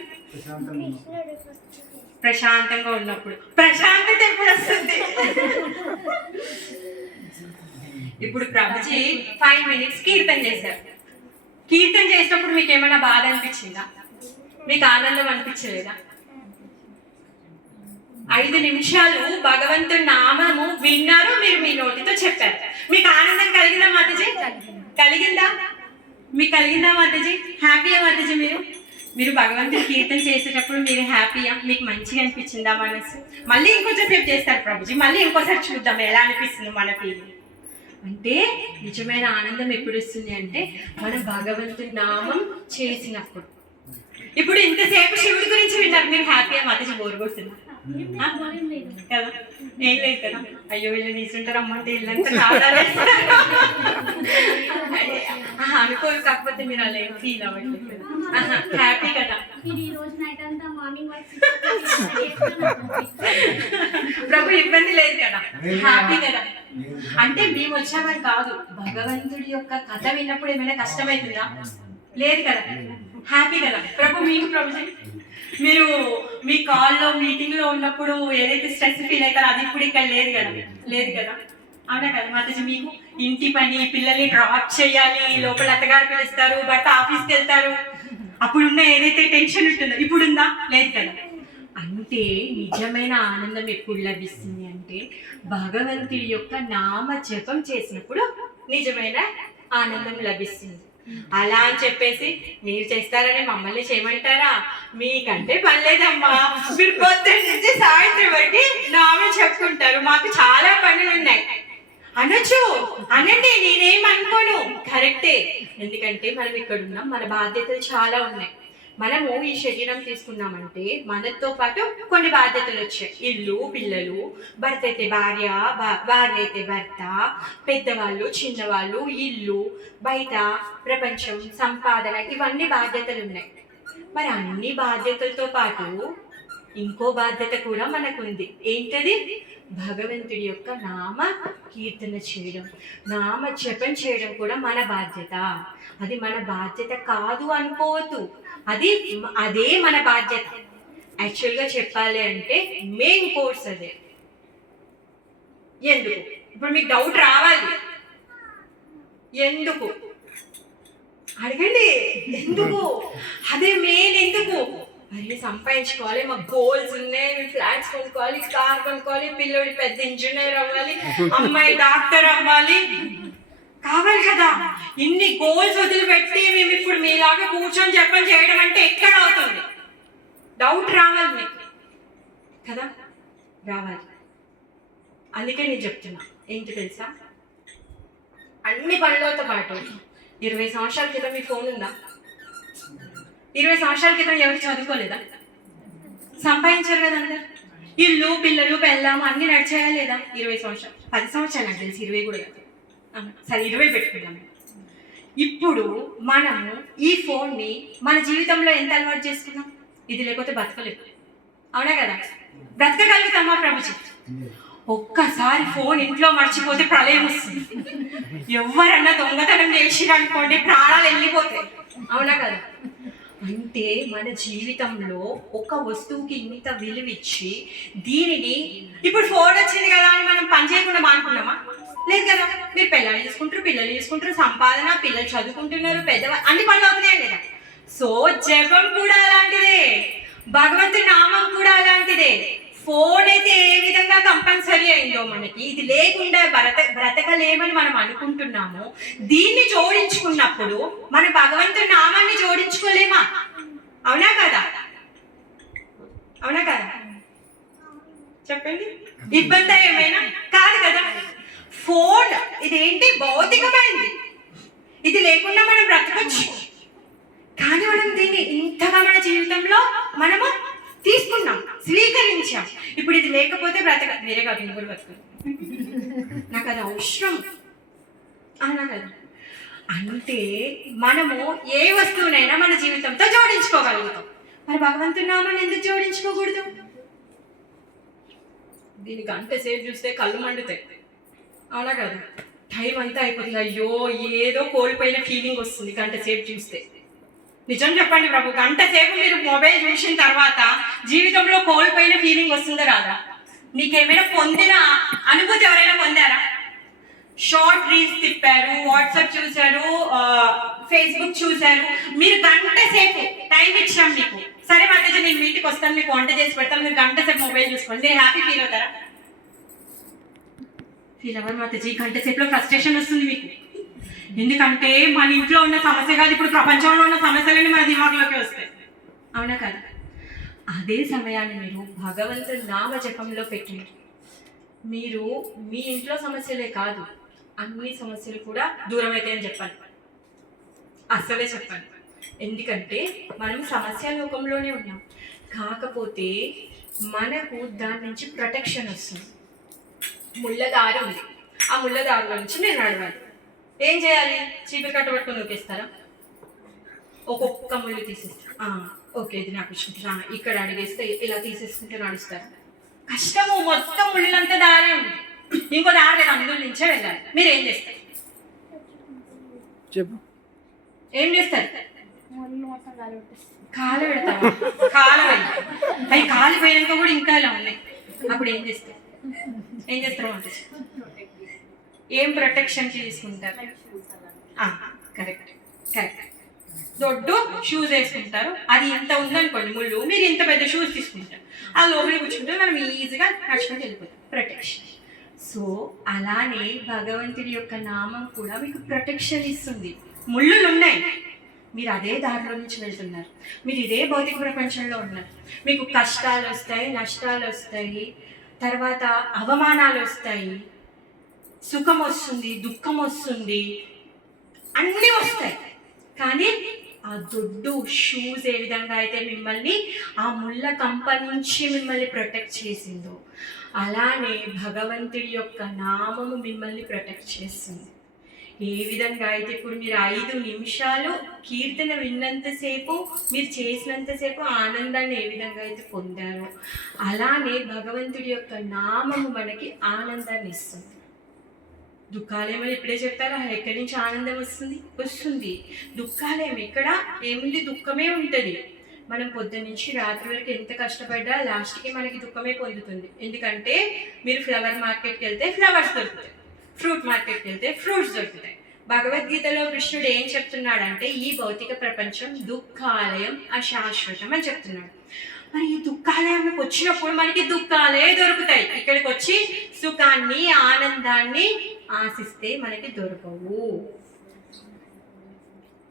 ప్రశాంతంగా ఉన్నప్పుడు. ప్రశాంతత ఎప్పుడు వస్తుంది? ఇప్పుడు ప్రభుజీ 5 minutes కీర్తన చేశారు. కీర్తన చేసినప్పుడు మీకు ఏమైనా బాధ అనిపించిందా? మీకు ఆనందం అనిపించలేదా? 5 నిమిషాలు భగవంతుడి నామము విన్నారు, మీరు మీ నోటితో చెప్పారు. మీకు ఆనందం కలిగిందా మాతాజీ? కలిగిందా? మీకు కలిగిందా మాతాజీ? హ్యాపీయా మాతాజీ? మీరు భగవంతుడి కీర్తన చేసేటప్పుడు మీరు హ్యాపీయా? మీకు మంచిగా అనిపించిందా మనసు? మళ్ళీ ఇంకొంచెం సేపు చేస్తారు ప్రభుజీ, మళ్ళీ ఇంకోసారి చూద్దాం ఎలా అనిపిస్తుంది మన ఫీలింగ్. అంటే నిజమైన ఆనందం ఎప్పుడు వస్తుంది అంటే మనం భగవంతుడి నామం చేసినప్పుడు. ఇప్పుడు ఇంతసేపు శివుడి గురించి విన్నారు, మీరు హ్యాపీయా మాతాజీ? బోర్ కొడుతున్నా కదా? ఏం లేదు కదా? అయ్యో వీళ్ళు తీసుంటారు అమ్మంటే ఇల్లంతా కావాలి అనుకోరు, కాకపోతే మీరు అలా ఫీల్ అవ్వట్లేదు కదా? హ్యాపీ కదా? ప్రభు ఇబ్బంది లేదు కదా? హ్యాపీ కదా? అంటే మేము వచ్చామని కాదు, భగవంతుడి యొక్క కథ విన్నప్పుడు ఏమైనా కష్టమవుతుందా? లేదు కదా? హ్యాపీ కదా? ప్రభు మీకు ప్రభుజీ మీరు మీ కాల్లో మీటింగ్ లో ఉన్నప్పుడు ఏదైతే స్ట్రెస్ ఫీల్ అవుతారో అది ఇప్పుడు ఇక్కడ లేదు కదా? లేదు కదా? అవునా కదా మాతాజీ? మీకు ఇంటి పని, పిల్లల్ని డ్రాప్ చేయాలి, లోపల అత్తగారు పిలుస్తారు, భర్త ఆఫీస్కి వెళ్తారు, అప్పుడున్న ఏదైతే టెన్షన్ ఉంటుందో ఇప్పుడుందా? లేదు కదా? అంటే నిజమైన ఆనందం ఎప్పుడు లభిస్తుంది అంటే భగవంతుడి యొక్క నామ జపం చేసినప్పుడు నిజమైన ఆనందం లభిస్తుంది. అలా అని చెప్పేసి మీరు చేస్తారని మమ్మల్ని చేయమంటారా? మీకంటే పనిలేదమ్మా, మీరు పొద్దున్న నుంచి సాయంత్రం వరకు నామే చెప్పుకుంటారు, మాకు చాలా పనులు ఉన్నాయి అనొచ్చు. అనండి, నేనేం అనుకోను, కరెక్టే. ఎందుకంటే మనం ఇక్కడ ఉన్నాం, మన బాధ్యతలు చాలా ఉన్నాయి. మనము ఈ శరీరం తీసుకున్నామంటే మనతో పాటు కొన్ని బాధ్యతలు వచ్చాయి. ఇల్లు, పిల్లలు, భర్త అయితే భార్య, భార్య అయితే భర్త, పెద్దవాళ్ళు, చిన్నవాళ్ళు, ఇల్లు, బయట ప్రపంచం, సంపాదన, ఇవన్నీ బాధ్యతలు ఉన్నాయి. మరి అన్ని బాధ్యతలతో పాటు ఇంకో బాధ్యత కూడా మనకుంది. ఏంటది? భగవంతుడి యొక్క నామ కీర్తన చేయడం, నామ జపం చేయడం కూడా మన బాధ్యత. అది మన బాధ్యత కాదు అనుకోవద్దు, అదే మన బాధ్యత. యాక్చువల్గా చెప్పాలి అంటే మెయిన్ కోర్స్ అదే. ఎందుకు? ఇప్పుడు మీకు డౌట్ రావాలి, ఎందుకు అడగండి. ఎందుకు? అదే మెయిన్. ఎందుకు? అరే సంపాదించుకోవాలి, మాకు గోల్స్ ఉన్నాయి, మేము ఫ్లాట్స్ కొనుక్కోవాలి, కార్ కొనుక్కోవాలి, పిల్లోడి పెద్ద ఇంజనీర్ అవ్వాలి, అమ్మాయి డాక్టర్ అవ్వాలి, కావాలి కదా? ఇన్ని గోల్స్ వదిలిపెట్టి మేము ఇప్పుడు మీలాగా కూర్చొని చెప్పని చేయడం అంటే ఎక్కడ అవుతుంది? డౌట్ రావాలి మీకు కదా? రావాలి. అందుకే నేను చెప్తున్నా, ఏంటి తెలుసా? అన్ని పనులతో పాటు 20 సంవత్సరాల క్రితం మీ ఫోన్ ఉందా? 20 సంవత్సరాల క్రితం ఎవరు చదువుకోలేదా? సంపాదించారు కదా అందరు. ఇల్లు, పిల్లలు, పెళ్ళాము అన్ని నడిచేయా లేదా? 20 సంవత్సరాలు, 10 సంవత్సరాలు నాకు తెలిసి, 20 కూడా కాదు, సరే 20 పెట్టుకుందాం. ఇప్పుడు మనము ఈ ఫోన్ని మన జీవితంలో ఎంత అలవాటు చేసుకున్నాం? ఇది లేకపోతే బతకలేదు, అవునా కదా? బ్రతకగలుగుతామా ప్రభుజీ? ఒక్కసారి ఫోన్ ఇంట్లో మర్చిపోతే ప్రళయం వస్తుంది. ఎవరన్నా దొంగతనం చేసిరు అనుకోండి, ప్రాణాలు వెళ్ళిపోతాయి, అవునా కదా? అంటే మన జీవితంలో ఒక వస్తువుకి ఇంత విలువిచ్చి దీనిని ఇప్పుడు ఫోన్ వచ్చింది కదా అని మనం పని చేయకుండా మానుకున్నామా? లేదు కదా? మీరు పిల్లలు చూసుకుంటారు, పిల్లలు చూసుకుంటారు, సంపాదన, పిల్లలు చదువుకుంటున్నారు, పెద్దవాళ్ళు, అన్ని పనులు అవుతున్నాయి లేదా? సో జపం కూడా అలాంటిదే, భగవంతుడి నామం కూడా అలాంటిదే. ఫోన్ అయితే ఏ విధంగా కంపల్సరీ అయిందో మనకి, ఇది లేకుండా బ్రతకలేమని మనం అనుకుంటున్నాము. దీన్ని జోడించుకున్నప్పుడు మన భగవంతుడి నామాన్ని జోడించుకోలేమా? అవునా కదా? అవునా కదా? చెప్పండి, ఇబ్బంది ఏమైనా? కాదు కదా? ఫోన్ ఇదేంటి? భౌతికమైంది, ఇది లేకుండా మనం బ్రతకొచ్చు. కానీ మనం దీన్ని ఇంతగా మన జీవితంలో మనము తీసుకున్నాం, స్వీకరించాం. ఇప్పుడు ఇది లేకపోతే వేరే కాదు, నేను కూడా బ్రతకదు, నాకు అది అవసరం అన్నా కదా? అంటే మనము ఏ వస్తువునైనా మన జీవితంతో జోడించుకోగలుగుతాం. మరి భగవంతుడి నామాన్ని ఎందుకు జోడించుకోకూడదు? దీని గంట సేపు చూస్తే కళ్ళు మండుతాయి, అవునా కదా? టైం అంతా అయిపోతుంది, అయ్యో ఏదో కోల్పోయిన ఫీలింగ్ వస్తుంది గంట సేపు చూస్తే. నిజం చెప్పండి ప్రభు, గంట సేపు మీరు మొబైల్ చూసిన తర్వాత జీవితంలో కోల్పోయిన ఫీలింగ్ వస్తుందా రాదా? నీకేమైనా పొందిన అనుభూతి ఎవరైనా పొందారా? షార్ట్ రీల్స్ తిప్పారు, వాట్సాప్ చూశారు, ఫేస్బుక్ చూశారు, మీరు గంట సేపు టైం ఇచ్చాం మీకు. సరే మాతాజీ నేను మీ ఇంటికి వస్తాను, మీకు వంట చేసి పెడతాను, మీరు గంట సేపు మొబైల్ చూసుకోండి, మీరు హ్యాపీ ఫీల్ అవుతారా? ఫీల్ అవ్వరు మాతాజీ. గంట సేపులో ఫ్రస్ట్రేషన్ వస్తుంది మీకు. ఎందుకంటే మన ఇంట్లో ఉన్న సమస్య కాదు, ఇప్పుడు ప్రపంచంలో ఉన్న సమస్యలన్నీ మన దిమాగ్లోకి వస్తాయి, అవునా కదా? అదే సమయాన్ని మీరు భగవంతుడి నామ జపంలో పెట్టండి. మీరు మీ ఇంట్లో సమస్యలే కాదు, అన్ని సమస్యలు కూడా దూరం అవుతాయని చెప్పండి. అసలే చెప్పండి. ఎందుకంటే మనం సమస్య లోకంలోనే ఉన్నాం, కాకపోతే మనకు దాని నుంచి ప్రొటెక్షన్ వస్తుంది. ముళ్ళదారి ఉంది, ఆ ముళ్ళదారిలో నుంచి మీరు నడవాలి. ఏం చేయాలి? చీపిరి కట్టబట్టుకొని నొక్కేస్తారా? ఒక్కొక్క ముళ్ళు తీసేస్తారా? ఓకే, ఇది నాకు ఇష్టం, ఇక్కడ అడిగేస్తే ఇలా తీసేసుకుంటే నడుస్తారా? కష్టము, మొత్తం ముళ్ళంతా దారే ఉంది, ఇంకో దారి లేదు, అందులో నుంచే వెళ్ళాలి. మీరు ఏం చేస్తారు? చెప్పు. ఏం చేస్తారు? కాలు పెడతారు. కాలు అవి కాలిపోయాక కూడా ఇంకా ఇలా ఉన్నాయి, అప్పుడు ఏం చేస్తారు? ఏం చేస్తారు అంటే ఏం ప్రొటెక్షన్కి తీసుకుంటారు? Correct correct. దొడ్డు షూస్ వేసుకుంటారు, అది ఇంత ఉందనుకోండి ముళ్ళు, మీరు ఇంత పెద్ద షూస్ తీసుకుంటారు, ఆ లోపల కూర్చుంటే మనం ఈజీగా నడుచుకొని వెళ్ళిపోతాం. ప్రొటెక్షన్. సో అలానే భగవంతుడి యొక్క నామం కూడా మీకు ప్రొటెక్షన్ ఇస్తుంది. ముళ్ళులు ఉన్నాయి, మీరు అదే దారిలో నుంచి వెళ్తున్నారు, మీరు ఇదే భౌతిక ప్రపంచంలో ఉన్నారు. మీకు కష్టాలు వస్తాయి, నష్టాలు వస్తాయి, తర్వాత అవమానాలు వస్తాయి, సుఖం వస్తుంది, దుఃఖం వస్తుంది, అన్నీ వస్తాయి. కానీ ఆ దొడ్డు షూస్ ఏ విధంగా అయితే మిమ్మల్ని ఆ ముళ్ళ కంప నుంచి మిమ్మల్ని ప్రొటెక్ట్ చేసిందో, అలానే భగవంతుడి యొక్క నామము మిమ్మల్ని ప్రొటెక్ట్ చేస్తుంది. ఏ విధంగా అయితే ఇప్పుడు మీరు 5 నిమిషాలు కీర్తన విన్నంతసేపు, మీరు చేసినంతసేపు ఆనందాన్ని ఏ విధంగా అయితే పొందారో, అలానే భగవంతుడి యొక్క నామము మనకి ఆనందాన్ని ఇస్తుంది. దుఃఖాలేమో ఇప్పుడే చెప్తారా? ఎక్కడి నుంచి ఆనందం వస్తుంది? దుఃఖాలేమో ఇక్కడ ఏముంది? దుఃఖమే ఉంటుంది. మనం పొద్దున్న నుంచి రాత్రి వరకు ఎంత కష్టపడ్డా లాస్ట్కి మనకి దుఃఖమే పొందుతుంది. ఎందుకంటే మీరు ఫ్లవర్ మార్కెట్కి వెళ్తే ఫ్లవర్స్ దొరుకుతాయి, ఫ్రూట్ మార్కెట్కి వెళ్తే ఫ్రూట్స్ దొరుకుతాయి. భగవద్గీతలో కృష్ణుడు ఏం చెప్తున్నాడంటే ఈ భౌతిక ప్రపంచం దుఃఖాలయం, అశాశ్వతం అని చెప్తున్నాడు. మరి ఈ దుఃఖాలయంలోకి వచ్చినప్పుడు మనకి దుఃఖాలే దొరుకుతాయి. ఇక్కడికి వచ్చి సుఖాన్ని, ఆనందాన్ని ఆశిస్తే మనకి దొరకవు.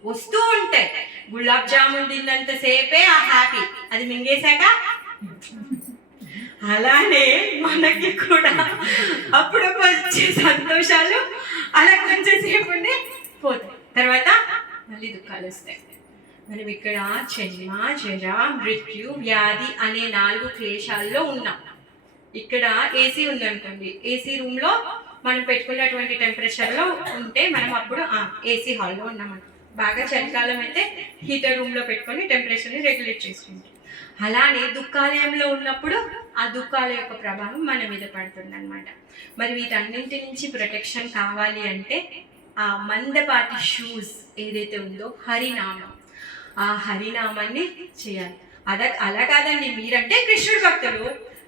వస్తూ ఉంటాయి. గులాబ్ జామున్ తిన్నంతసేపే ఆ హ్యాపీ, అది మింగేశాక అలానే మనకి కూడా అప్పుడప్పుడు వచ్చే సంతోషాలు అలా కొంచెంసేపు పోతాయి, తర్వాత మళ్ళీ దుఃఖాలు వస్తాయి. మనం ఇక్కడ జన్మ, జర, మృత్యు, వ్యాధి అనే 4 క్లేశాల్లో ఉన్నాం. ఇక్కడ ఏసీ ఉందనుకోండి, ఏసీ రూమ్లో మనం పెట్టుకున్నటువంటి టెంపరేచర్లో ఉంటే మనం అప్పుడు ఏసీ హాల్లో ఉన్నామంట. బాగా చలికాలం అయితే హీటర్ రూమ్లో పెట్టుకొని టెంపరేచర్ని రెగ్యులేట్ చేసుకుంటాం. అలానే దుఃఖాలయంలో ఉన్నప్పుడు ఆ దుఃఖాల యొక్క ప్రభావం మన మీద పడుతుంది అనమాట. మరి వీటన్నింటి నుంచి ప్రొటెక్షన్ కావాలి అంటే ఆ మందపాటి షూస్ ఏదైతే ఉందో హరినామం, ఆ హరినామాన్ని చేయాలి. అలా కాదండి, మీరంటే కృష్ణుడు భక్తులు,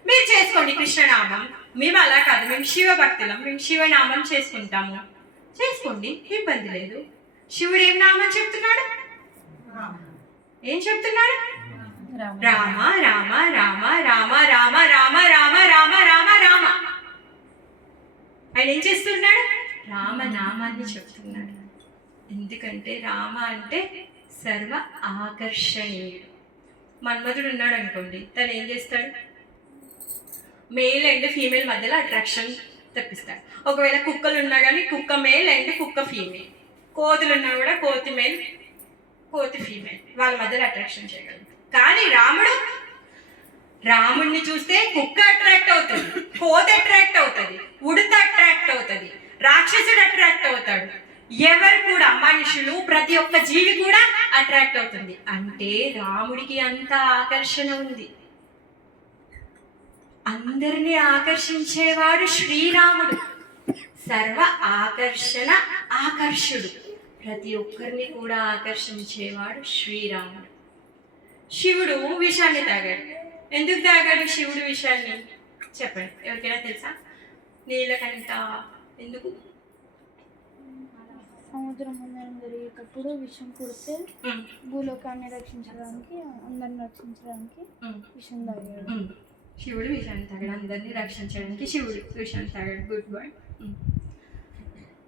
మీరు చేసుకోండి కృష్ణనామం. మేము అలా కాదు, మేము శివ భక్తులం, మేము శివనామం చేసుకుంటాము, చేసుకోండి, ఇబ్బంది లేదు. శివుడు ఏం నామం చెప్తున్నాడు? ఏం చెప్తున్నాడు? రామ రామ రామ రామ రామ రామ రామ రామ రామ రామ. ఆయన ఏం చేస్తున్నాడు? రామనామాన్ని చెప్తున్నాడు. ఎందుకంటే రామ అంటే సర్వ ఆకర్షణీయుడు. మన్మధుడు ఉన్నాడు అనుకోండి, తను ఏం చేస్తాడు? మేల్ అండ్ ఫీమేల్ మధ్యలో అట్రాక్షన్ తెప్పిస్తాడు. ఒకవేళ కుక్కలు ఉన్నా కానీ కుక్క మేల్ అండ్ కుక్క ఫీమేల్, కోతులు ఉన్నా కూడా కోతి మేల్ కోతి ఫీమేల్, వాళ్ళ మధ్యలో అట్రాక్షన్ చేయగలరు. కానీ రాముడిని చూస్తే కుక్క అట్రాక్ట్ అవుతుంది, కోతి అట్రాక్ట్ అవుతుంది, ఉడత అట్రాక్ట్ అవుతుంది, రాక్షసుడు అట్రాక్ట్ అవుతాడు. ఎవరు కూడా, మనుషులు, ప్రతి ఒక్క జీవి కూడా అట్రాక్ట్ అవుతుంది. అంటే రాముడికి అంత ఆకర్షణ ఉంది. అందరినీ ఆకర్షించేవాడు శ్రీరాముడు, సర్వ ఆకర్షుడు, ప్రతి ఒక్కరిని కూడా ఆకర్షించేవాడు శ్రీరాముడు. శివుడు విషాన్ని తాగాడు. ఎందుకు తాగాడు శివుడు విషాన్ని? చెప్పండి, ఎవరికైనా తెలుసా? నీలకంఠ ఎందుకు? సముద్రం మందనం జరిగేటప్పుడు విషం కుడితే భూలోకాన్ని రక్షించడానికి, అందరిని రక్షించడానికి విషం తాగాడు. శివుడు విషాన్ని తాగాడు, అందరినీ రక్షించడానికి శివుడు విషాన్ని తాగాడు. Good boy.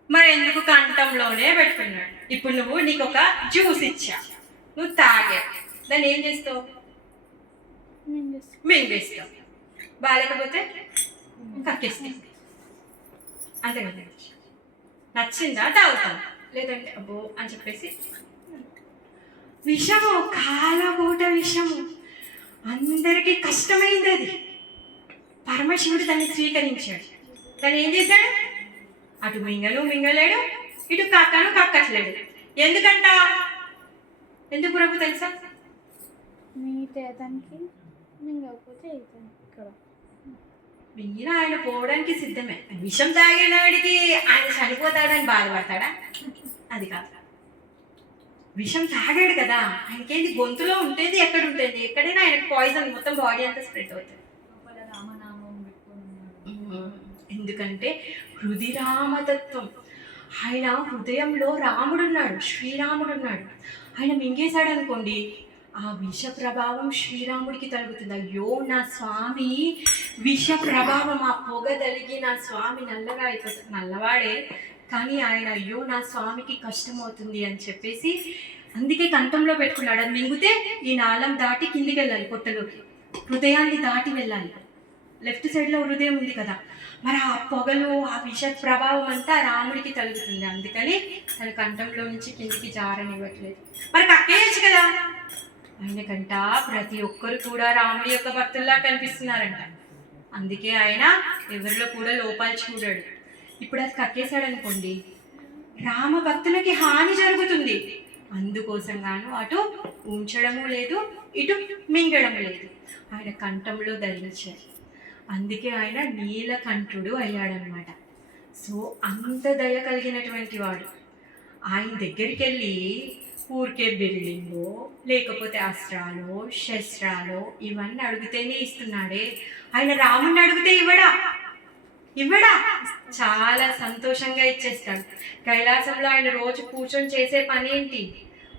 మరి ఎందుకు కంఠంలోనే పెట్టుకున్నాడు. ఇప్పుడు నువ్వు నీకు ఒక జ్యూస్ ఇచ్చా, నువ్వు తాగా, దాన్ని ఏం చేస్తావు? మింగేస్తావు. బాగాలేకపోతే కక్కేస్తావు. అంతే కదా. నచ్చిందా తాగుతాం, లేదంటే అబ్బో అని చెప్పేసి. విషము, కాలగూట విషము, అందరికీ కష్టమైంది అది. పరమశివుడు దాన్ని స్వీకరించాడు. తను ఏం చేశాడు? అటు మింగలేడు, ఇటు కక్కట్లేడు. ఎందుకంట? ఎందుకు ప్రభు తెలుసా? మింగిన ఆయన పోవడానికి సిద్ధమే. విషం తాగినవాడికి ఆయన చనిపోతాడని బాధపడతాడా? అది కాదు. విషం తాగాడు కదా, ఆయనకేంది గొంతులో ఉంటుంది, ఎక్కడ ఉంటుంది, ఎక్కడైనా ఆయనకు పాయిజన్ మొత్తం బాడీ అంతా స్ప్రెడ్ అవుతుంది. ఎందుకంటే హృదిరామతత్వం. ఆయన హృదయంలో రాముడున్నాడు, శ్రీరాముడున్నాడు. ఆయన మింగేశాడు అనుకోండి, ఆ విష ప్రభావం శ్రీరాముడికి తగులుతుంది. అయ్యో నా స్వామి విష ప్రభావం, ఆ పొగ తలిగి నా స్వామి నల్లగా అయిపోతుంది. నల్లవాడే కానీ ఆయన అయ్యో నా స్వామికి కష్టం అవుతుంది అని చెప్పేసి అందుకే కంఠంలో పెట్టుకున్నాడు. అది మింగితే ఈ నాళం దాటి కిందికి వెళ్ళాలి, పొట్టలోకి, హృదయాన్ని దాటి వెళ్ళాలి. లెఫ్ట్ సైడ్లో హృదయం ఉంది కదా, మరి ఆ పొగలు, ఆ విష ప్రభావం అంతా రాముడికి తగులుతుంది. అందుకని తన కంఠంలో నుంచి కిందికి జారనివ్వట్లేదు. మరి కక్కేయచ్చు కదా. ఆయనకంట ప్రతి ఒక్కరు కూడా రాముడి యొక్క భక్తుల్లా కనిపిస్తున్నారంట. అందుకే ఆయన ఎవరిలో కూడా లోపాలు చూడాడు. ఇప్పుడు అది కక్కేశాడు అనుకోండి, రామ భక్తులకి హాని జరుగుతుంది. అందుకోసం గాను అటు ఉంచడము లేదు, ఇటు మింగడము లేదు. ఆయన కంఠంలో ధరించారు. అందుకే ఆయన నీలకంఠుడు అయ్యాడనమాట. సో అంత దయ కలిగినటువంటి వాడు. ఆయన దగ్గరికి వెళ్ళి ఊరికే బిల్డింగు, లేకపోతే అస్త్రాలు, శస్త్రాలు ఇవన్నీ అడిగితేనే ఇస్తున్నాడే. ఆయన రాముడిని అడిగితే ఇవ్వడా? చాలా సంతోషంగా ఇచ్చేస్తాడు. కైలాసంలో ఆయన రోజు కూర్చొని చేసే పని ఏంటి?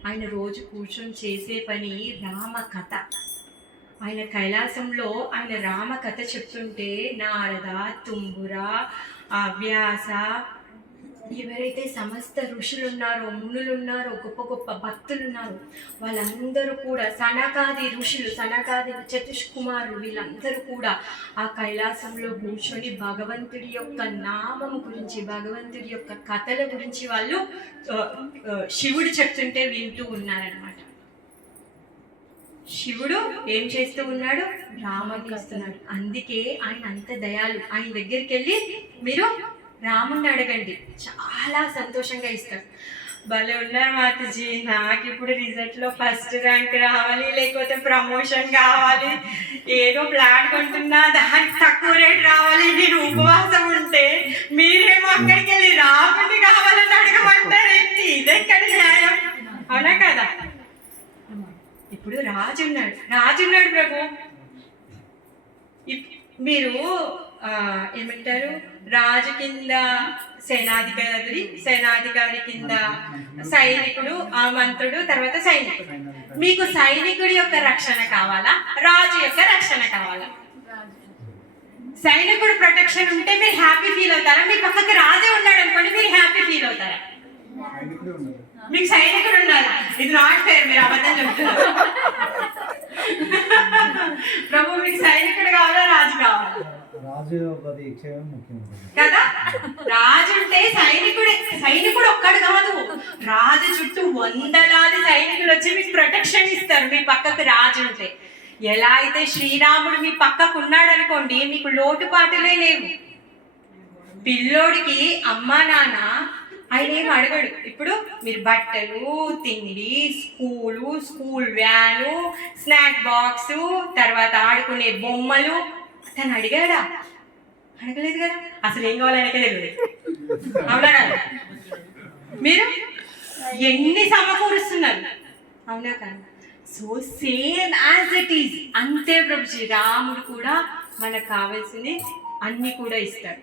ఆయన రోజు కూర్చొని చేసే పని రామ కథ. ఆయన కైలాసంలో ఆయన రామ కథ చెప్తుంటే నారద, తుంబుర, వ్యాస, ఎవరైతే సమస్త ఋషులు ఉన్నారో, మునులు ఉన్నారో, గొప్ప గొప్ప భక్తులు ఉన్నారో, వాళ్ళందరూ కూడా, సనకాది ఋషులు, సనకాది చతుష్కుమారులు, వీళ్ళందరూ కూడా ఆ కైలాసంలో కూర్చొని భగవంతుడి యొక్క నామం గురించి, భగవంతుడి యొక్క కథల గురించి వాళ్ళు శివుడు చెప్తుంటే వింటూ ఉన్నారనమాట. శివుడు ఏం చేస్తూ ఉన్నాడు? రాముడిని ఇస్తున్నాడు. అందుకే ఆయన అంత దయాలు. ఆయన దగ్గరికి వెళ్ళి మీరు రాముడిని అడగండి, చాలా సంతోషంగా ఇస్తాడు. భలే ఉన్నారు మాతాజీ, నాకు ఇప్పుడు రిజల్ట్లో ఫస్ట్ ర్యాంక్ రావాలి, లేకపోతే ప్రమోషన్ కావాలి, ఏదో ప్లాన్ కొంటున్నా దానికి తక్కువ రేట్ రావాలి, నేను ఉపవాసం ఉంటే మీరేమో అక్కడికి వెళ్ళి రాముడిని కావాలని అడగమంటారేంటి? ఇదెక్కడ న్యాయం? అవునా కదా? ఇప్పుడు రాజున్నాడు ప్రభు. మీరు ఏమంటారు, రాజు కింద సేనాధికారి కింద సైనికుడు, ఆ మంత్రుడు, తర్వాత సైనికుడు. మీకు సైనికుడి యొక్క రక్షణ కావాలా, రాజు యొక్క రక్షణ కావాలా? సైనికుడు ప్రొటెక్షన్ ఉంటే మీరు హ్యాపీ ఫీల్ అవుతారా? మీ పక్కకి రాజే ఉన్నాడు అనుకోండి, మీరు హ్యాపీ ఫీల్ అవుతారా? మీకు సైనికుడు ఉండాలి. ఇది నాట్ ఫేర్, మీరు అబద్ధం చెప్తున్నారు. ప్రభు మీకు సైనికుడు కావాలా, రాజు కావాలా? కదా, రాజు ఉంటే సైనికుడు ఒక్కడు కాదు, రాజు చుట్టూ వందలాది సైనికులు వచ్చి మీకు ప్రొటెక్షన్ ఇస్తారు. మీ పక్కకు రాజు ఉంటే, ఎలా అయితే శ్రీరాముడు మీ పక్కకు ఉన్నాడు అనుకోండి, మీకు లోటుపాటులే లేవు. పిల్లోడికి అమ్మా నాన్న ఆయన ఏం అడగడు. ఇప్పుడు మీరు బట్టలు, తిండి, స్కూల్ వ్యాను, స్నాక్ బాక్సు, తర్వాత ఆడుకునే బొమ్మలు తను అడిగాడా? అడగలేదు కదా. అసలు ఏం కావాలి ఆయనకే తెలియదు. అవునా కదా? మీరు ఎన్ని సమకూరుస్తున్నారు, అవునా కదా? So same as it is, అంతే ప్రభుజీ. రాముడు కూడా మనకు కావాల్సింది అన్నీ కూడా ఇస్తాడు.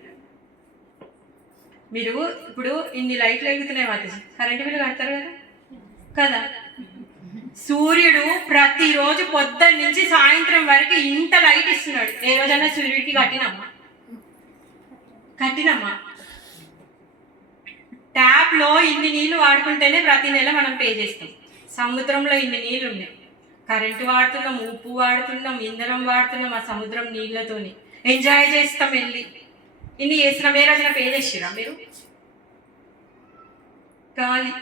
మీరు ఇప్పుడు ఇన్ని లైట్లు వెలుగుతున్నాయి మాతాజీ, కరెంటు బిల్లు కడతారు కదా. సూర్యుడు ప్రతిరోజు పొద్దున్న నుంచి సాయంత్రం వరకు ఇంత లైట్ ఇస్తున్నాడు. ఏ రోజైనా సూర్యుడికి కట్టినమ్మా? ట్యాప్లో ఇన్ని నీళ్ళు వాడుకుంటేనే ప్రతి నెల మనం పే చేస్తాం. సముద్రంలో ఇన్ని నీళ్ళు ఉన్నాయి, కరెంటు వాడుతున్నాం, ఉప్పు వాడుతున్నాం, ఇంధనం వాడుతున్నాం, ఆ సముద్రం నీళ్ళతోని ఎంజాయ్ చేస్తాం వెళ్ళి. ఇన్ని చేసిన ఏ రోజున పే చేసిరా మీరు? గాలి,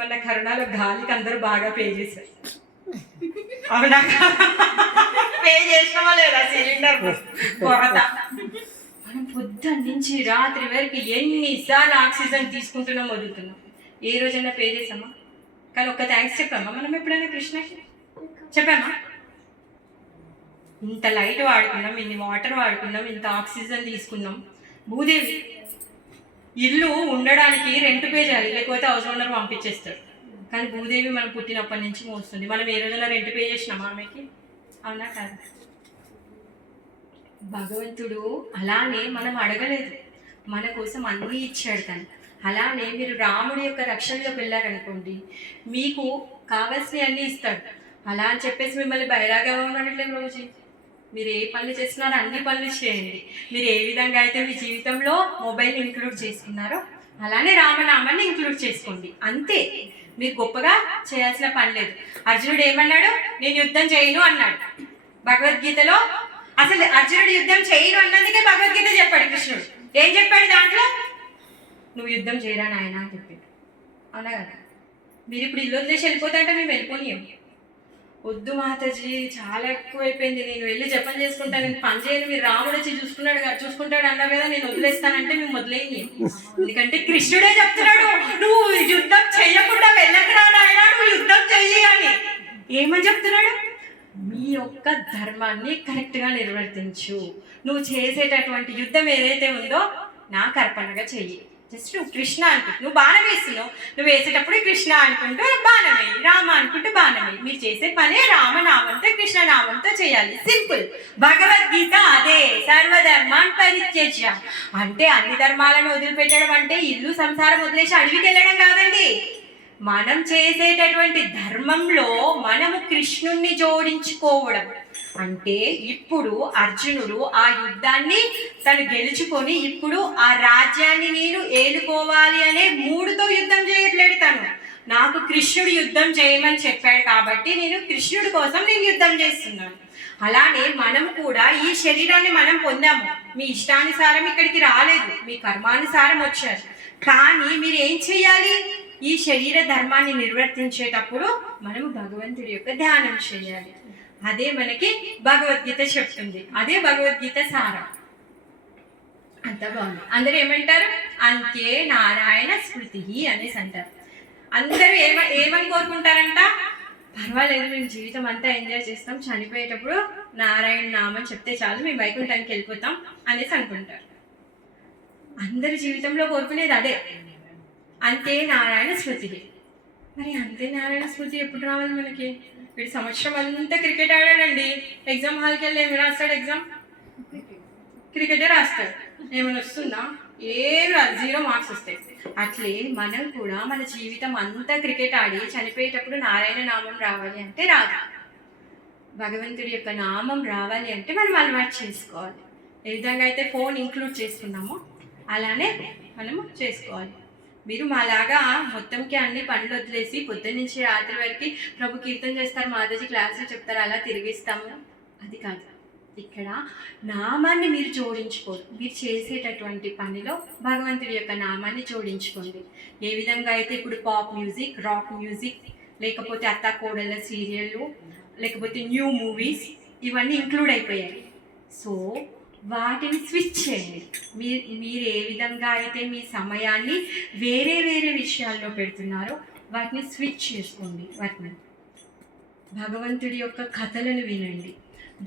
మన కరోనాలో గాలికి అందరూ బాగా పే చేశారు. అవునా? పే చేసినామా లేదా? సిలిండర్ కొరత. మనం పొద్దున్న నుంచి రాత్రి వరకు ఎన్నిసార్లు ఆక్సిజన్ తీసుకుంటున్నాం, వదులుతున్నాం. ఏ రోజైనా పే చేసామా? కానీ ఒక్క థ్యాంక్స్ చెప్పామా మనం ఎప్పుడైనా కృష్ణకి? చెప్పామా? ఇంత లైట్ వాడుకున్నాం, ఇన్ని వాటర్ వాడుకున్నాం, ఇంత ఆక్సిజన్ తీసుకున్నాం. భూదేవి ఇల్లు ఉండడానికి రెంట్ పే చేయాలి, లేకపోతే హౌస్ ఓనర్ పంపించేస్తాడు. కానీ భూదేవి మనం పుట్టినప్పటి నుంచి మోస్తుంది. మనం ఏ రోజున రెంట్ పే చేసినామా ఆమెకి? అవునా కాదు? భగవంతుడు అలానే మనం అడగలేదు, మన కోసం అన్నీ ఇచ్చాడు. కానీ అలానే మీరు రాముడి యొక్క రక్షణలోకి వెళ్ళారనుకోండి, మీకు కావాల్సినవి అన్నీ ఇస్తాడు. అలా అని చెప్పేసి మిమ్మల్ని బైరాగా ఉండట్లేదు. రోజు మీరు ఏ పనులు చేస్తున్నారో అన్ని పనులు చేయండి. మీరు ఏ విధంగా అయితే మీ జీవితంలో మొబైల్ ఇంక్లూడ్ చేసుకున్నారో అలానే రామనామాన్ని ఇంక్లూడ్ చేసుకోండి. అంతే, మీరు గొప్పగా చేయాల్సిన పని లేదు. అర్జునుడు ఏమన్నాడు? నేను యుద్ధం చేయను అన్నాడు భగవద్గీతలో. అసలు అర్జునుడు యుద్ధం చేయను అన్నందుకే భగవద్గీత చెప్పాడు కృష్ణుడు. ఏం చెప్పాడు దాంట్లో? నువ్వు యుద్ధం చేయరా నాయన అని చెప్పాడు. అవునా కదా? మీరు ఇప్పుడు ఇల్లు వదిలేసి వెళ్ళిపోతాంటే మేము వెళ్ళిపోనియం. వద్దు మాతాజీ, చాలా ఎక్కువైపోయింది, నేను వెళ్ళి జపం చేసుకుంటాను, నేను పని చేయను, మీరు రాముడు వచ్చి చూసుకుంటాడు అన్నారు కదా, నేను వదిలేస్తానంటే మేము వదిలేని. ఎందుకంటే కృష్ణుడే చెప్తున్నాడు, నువ్వు యుద్ధం చెయ్యకుండా వెళ్ళకరా నాయన, నువ్వు యుద్ధం చెయ్యి అని. ఏమని చెప్తున్నాడు? మీ యొక్క ధర్మాన్ని కరెక్ట్గా నిర్వర్తించు, నువ్వు చేసేటటువంటి యుద్ధం ఏదైతే ఉందో నాకు అర్పణగా చెయ్యి. జస్ట్ నువ్వు కృష్ణ అనుకుంటు, నువ్వు బాణం వేస్తున్నావు, నువ్వు వేసేటప్పుడు కృష్ణ అనుకుంటూ బాణం వేయి, రామ అనుకుంటూ బాణం వేయి. మీరు చేసే పనే రామనామంతో కృష్ణనామంతో చేయాలి. సింపుల్. భగవద్గీత అదే, సర్వధర్మాన్ పరిత్యజ్య అంటే అన్ని ధర్మాలను వదిలిపెట్టడం అంటే ఇల్లు సంసారం వదిలేసి అడవికి వెళ్ళడం కాదండి. మనం చేసేటటువంటి ధర్మంలో మనము కృష్ణుణ్ణి జోడించుకోవడం అంటే, ఇప్పుడు అర్జునుడు ఆ యుద్ధాన్ని తను గెలుచుకొని ఇప్పుడు ఆ రాజ్యాన్ని నేను ఏలుకోవాలి అనే మూడుతో యుద్ధం చేయట్లేడు. తను నాకు కృష్ణుడు యుద్ధం చేయమని చెప్పాడు కాబట్టి నేను కృష్ణుడి కోసం నేను యుద్ధం చేస్తున్నాను. అలానే మనం కూడా ఈ శరీరాన్ని మనం పొందాము. మీ ఇష్టానుసారం ఇక్కడికి రాలేదు, మీ కర్మానుసారం వచ్చారు. కానీ మీరు ఏం చేయాలి? ఈ శరీర ధర్మాన్ని నిర్వర్తించేటప్పుడు మనము భగవంతుడి యొక్క ధ్యానం చేయాలి. అదే మనకి భగవద్గీత చెప్తుంది, అదే భగవద్గీత సారం. అంత బాగుంది. అందరూ ఏమంటారు? అంతే నారాయణ స్మృతి అనేసి అంటారు. అందరూ ఏమని కోరుకుంటారంట? పర్వాలేదు, మేము జీవితం అంతా ఎంజాయ్ చేస్తాం, చనిపోయేటప్పుడు నారాయణ నామం చెప్తే చాలు, మేము వైకుంఠానికి వెళ్ళిపోతాం అనేసి అనుకుంటారు. అందరి జీవితంలో కోరుకునేది అదే, అంతే నారాయణ స్మృతి. మరి అంతే నారాయణ స్మృతి ఎప్పుడు రావాలి మనకి? వీడు సంవత్సరం అంతా క్రికెట్ ఆడాడండి, ఎగ్జామ్ హాల్కి వెళ్ళి ఏమి రాస్తాడు? ఎగ్జామ్ క్రికెటే రాస్తాడు. ఏమైనా వస్తుందా? ఏం రాదు, 0 మార్క్స్ వస్తాయి. అట్లే మనం కూడా మన జీవితం అంతా క్రికెట్ ఆడి చనిపోయేటప్పుడు నారాయణ నామం రావాలి అంటే రాదు. భగవంతుడి యొక్క నామం రావాలి అంటే మనం అలవాటు చేసుకోవాలి. ఏ విధంగా అయితే ఫోన్ ఇంక్లూడ్ చేసుకున్నామో అలానే మనము చేసుకోవాలి. మీరు మాలాగా మొత్తంకి అన్ని పనులు వదిలేసి పొద్దున్న నుంచి రాత్రి వరకు ప్రభు కీర్తన చేస్తారు, మాతాజీ క్లాసులు చెప్తారు, అలా తిరిగిస్తాము, అది కాదు. ఇక్కడ నామాన్ని మీరు జోడించుకోరు. మీరు చేసేటటువంటి పనిలో భగవంతుడి యొక్క నామాన్ని జోడించుకోండి. ఏ విధంగా అయితే ఇప్పుడు పాప్ మ్యూజిక్, రాక్ మ్యూజిక్, లేకపోతే అత్తా కోడళ్ళ సీరియళ్ళు, లేకపోతే న్యూ మూవీస్ ఇవన్నీ ఇంక్లూడ్ అయిపోయాయి. సో వాటిని స్విచ్ చేయండి. మీరు ఏ విధంగా అయితే మీ సమయాన్ని వేరే వేరే విషయాల్లో పెడుతున్నారో వాటిని స్విచ్ చేసుకోండి. వాటిని భగవంతుడి యొక్క కథలను వినండి,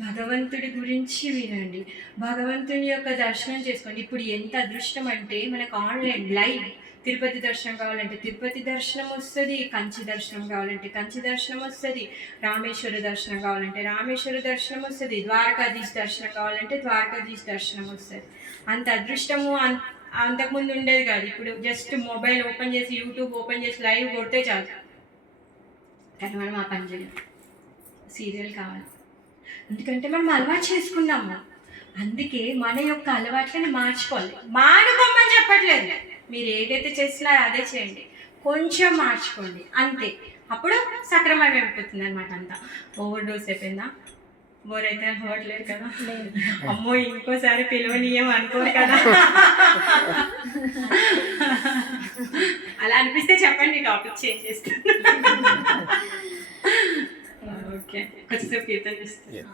భగవంతుడి గురించి వినండి, భగవంతుని యొక్క దర్శనం చేసుకోండి. ఇప్పుడు ఎంత అదృష్టం అంటే మనకు ఆన్లైన్ లైవ్ తిరుపతి దర్శనం కావాలంటే తిరుపతి దర్శనం వస్తుంది, కంచి దర్శనం కావాలంటే కంచి దర్శనం వస్తుంది, రామేశ్వర దర్శనం కావాలంటే రామేశ్వర దర్శనం వస్తుంది, ద్వారకాధీశ్ దర్శనం కావాలంటే ద్వారకాధీశ్ దర్శనం వస్తుంది. అంత అదృష్టము అంతకుముందు ఉండేది కాదు. ఇప్పుడు జస్ట్ మొబైల్ ఓపెన్ చేసి యూట్యూబ్ ఓపెన్ చేసి లైవ్ కొడితే చాలు. కానీ మనం ఆ పని చేయాలి, సీరియల్ కావాలి. ఎందుకంటే మనం అలవాటు చేసుకున్నాము. అందుకే మన యొక్క అలవాట్లని మార్చుకోవాలి. మానుకోమని చెప్పట్లేదు, మీరు ఏదైతే చేస్తున్నారో అదే చేయండి, కొంచెం మార్చుకోండి అంతే. అప్పుడు సక్రమంగా అయిపోతుంది అనమాట. అంతా ఓవర్ డోస్ అయిపోయిందా? బోర్ అయితే అవ్వట్లేదు కదా? అమ్మో ఇంకోసారి పిలవనీయం అనుకోరు కదా? అలా అనిపిస్తే చెప్పండి, టాపిక్ చేంజ్ చేస్తాను. ఓకే, కొంచెంసేపు కీర్తన చేస్తాను.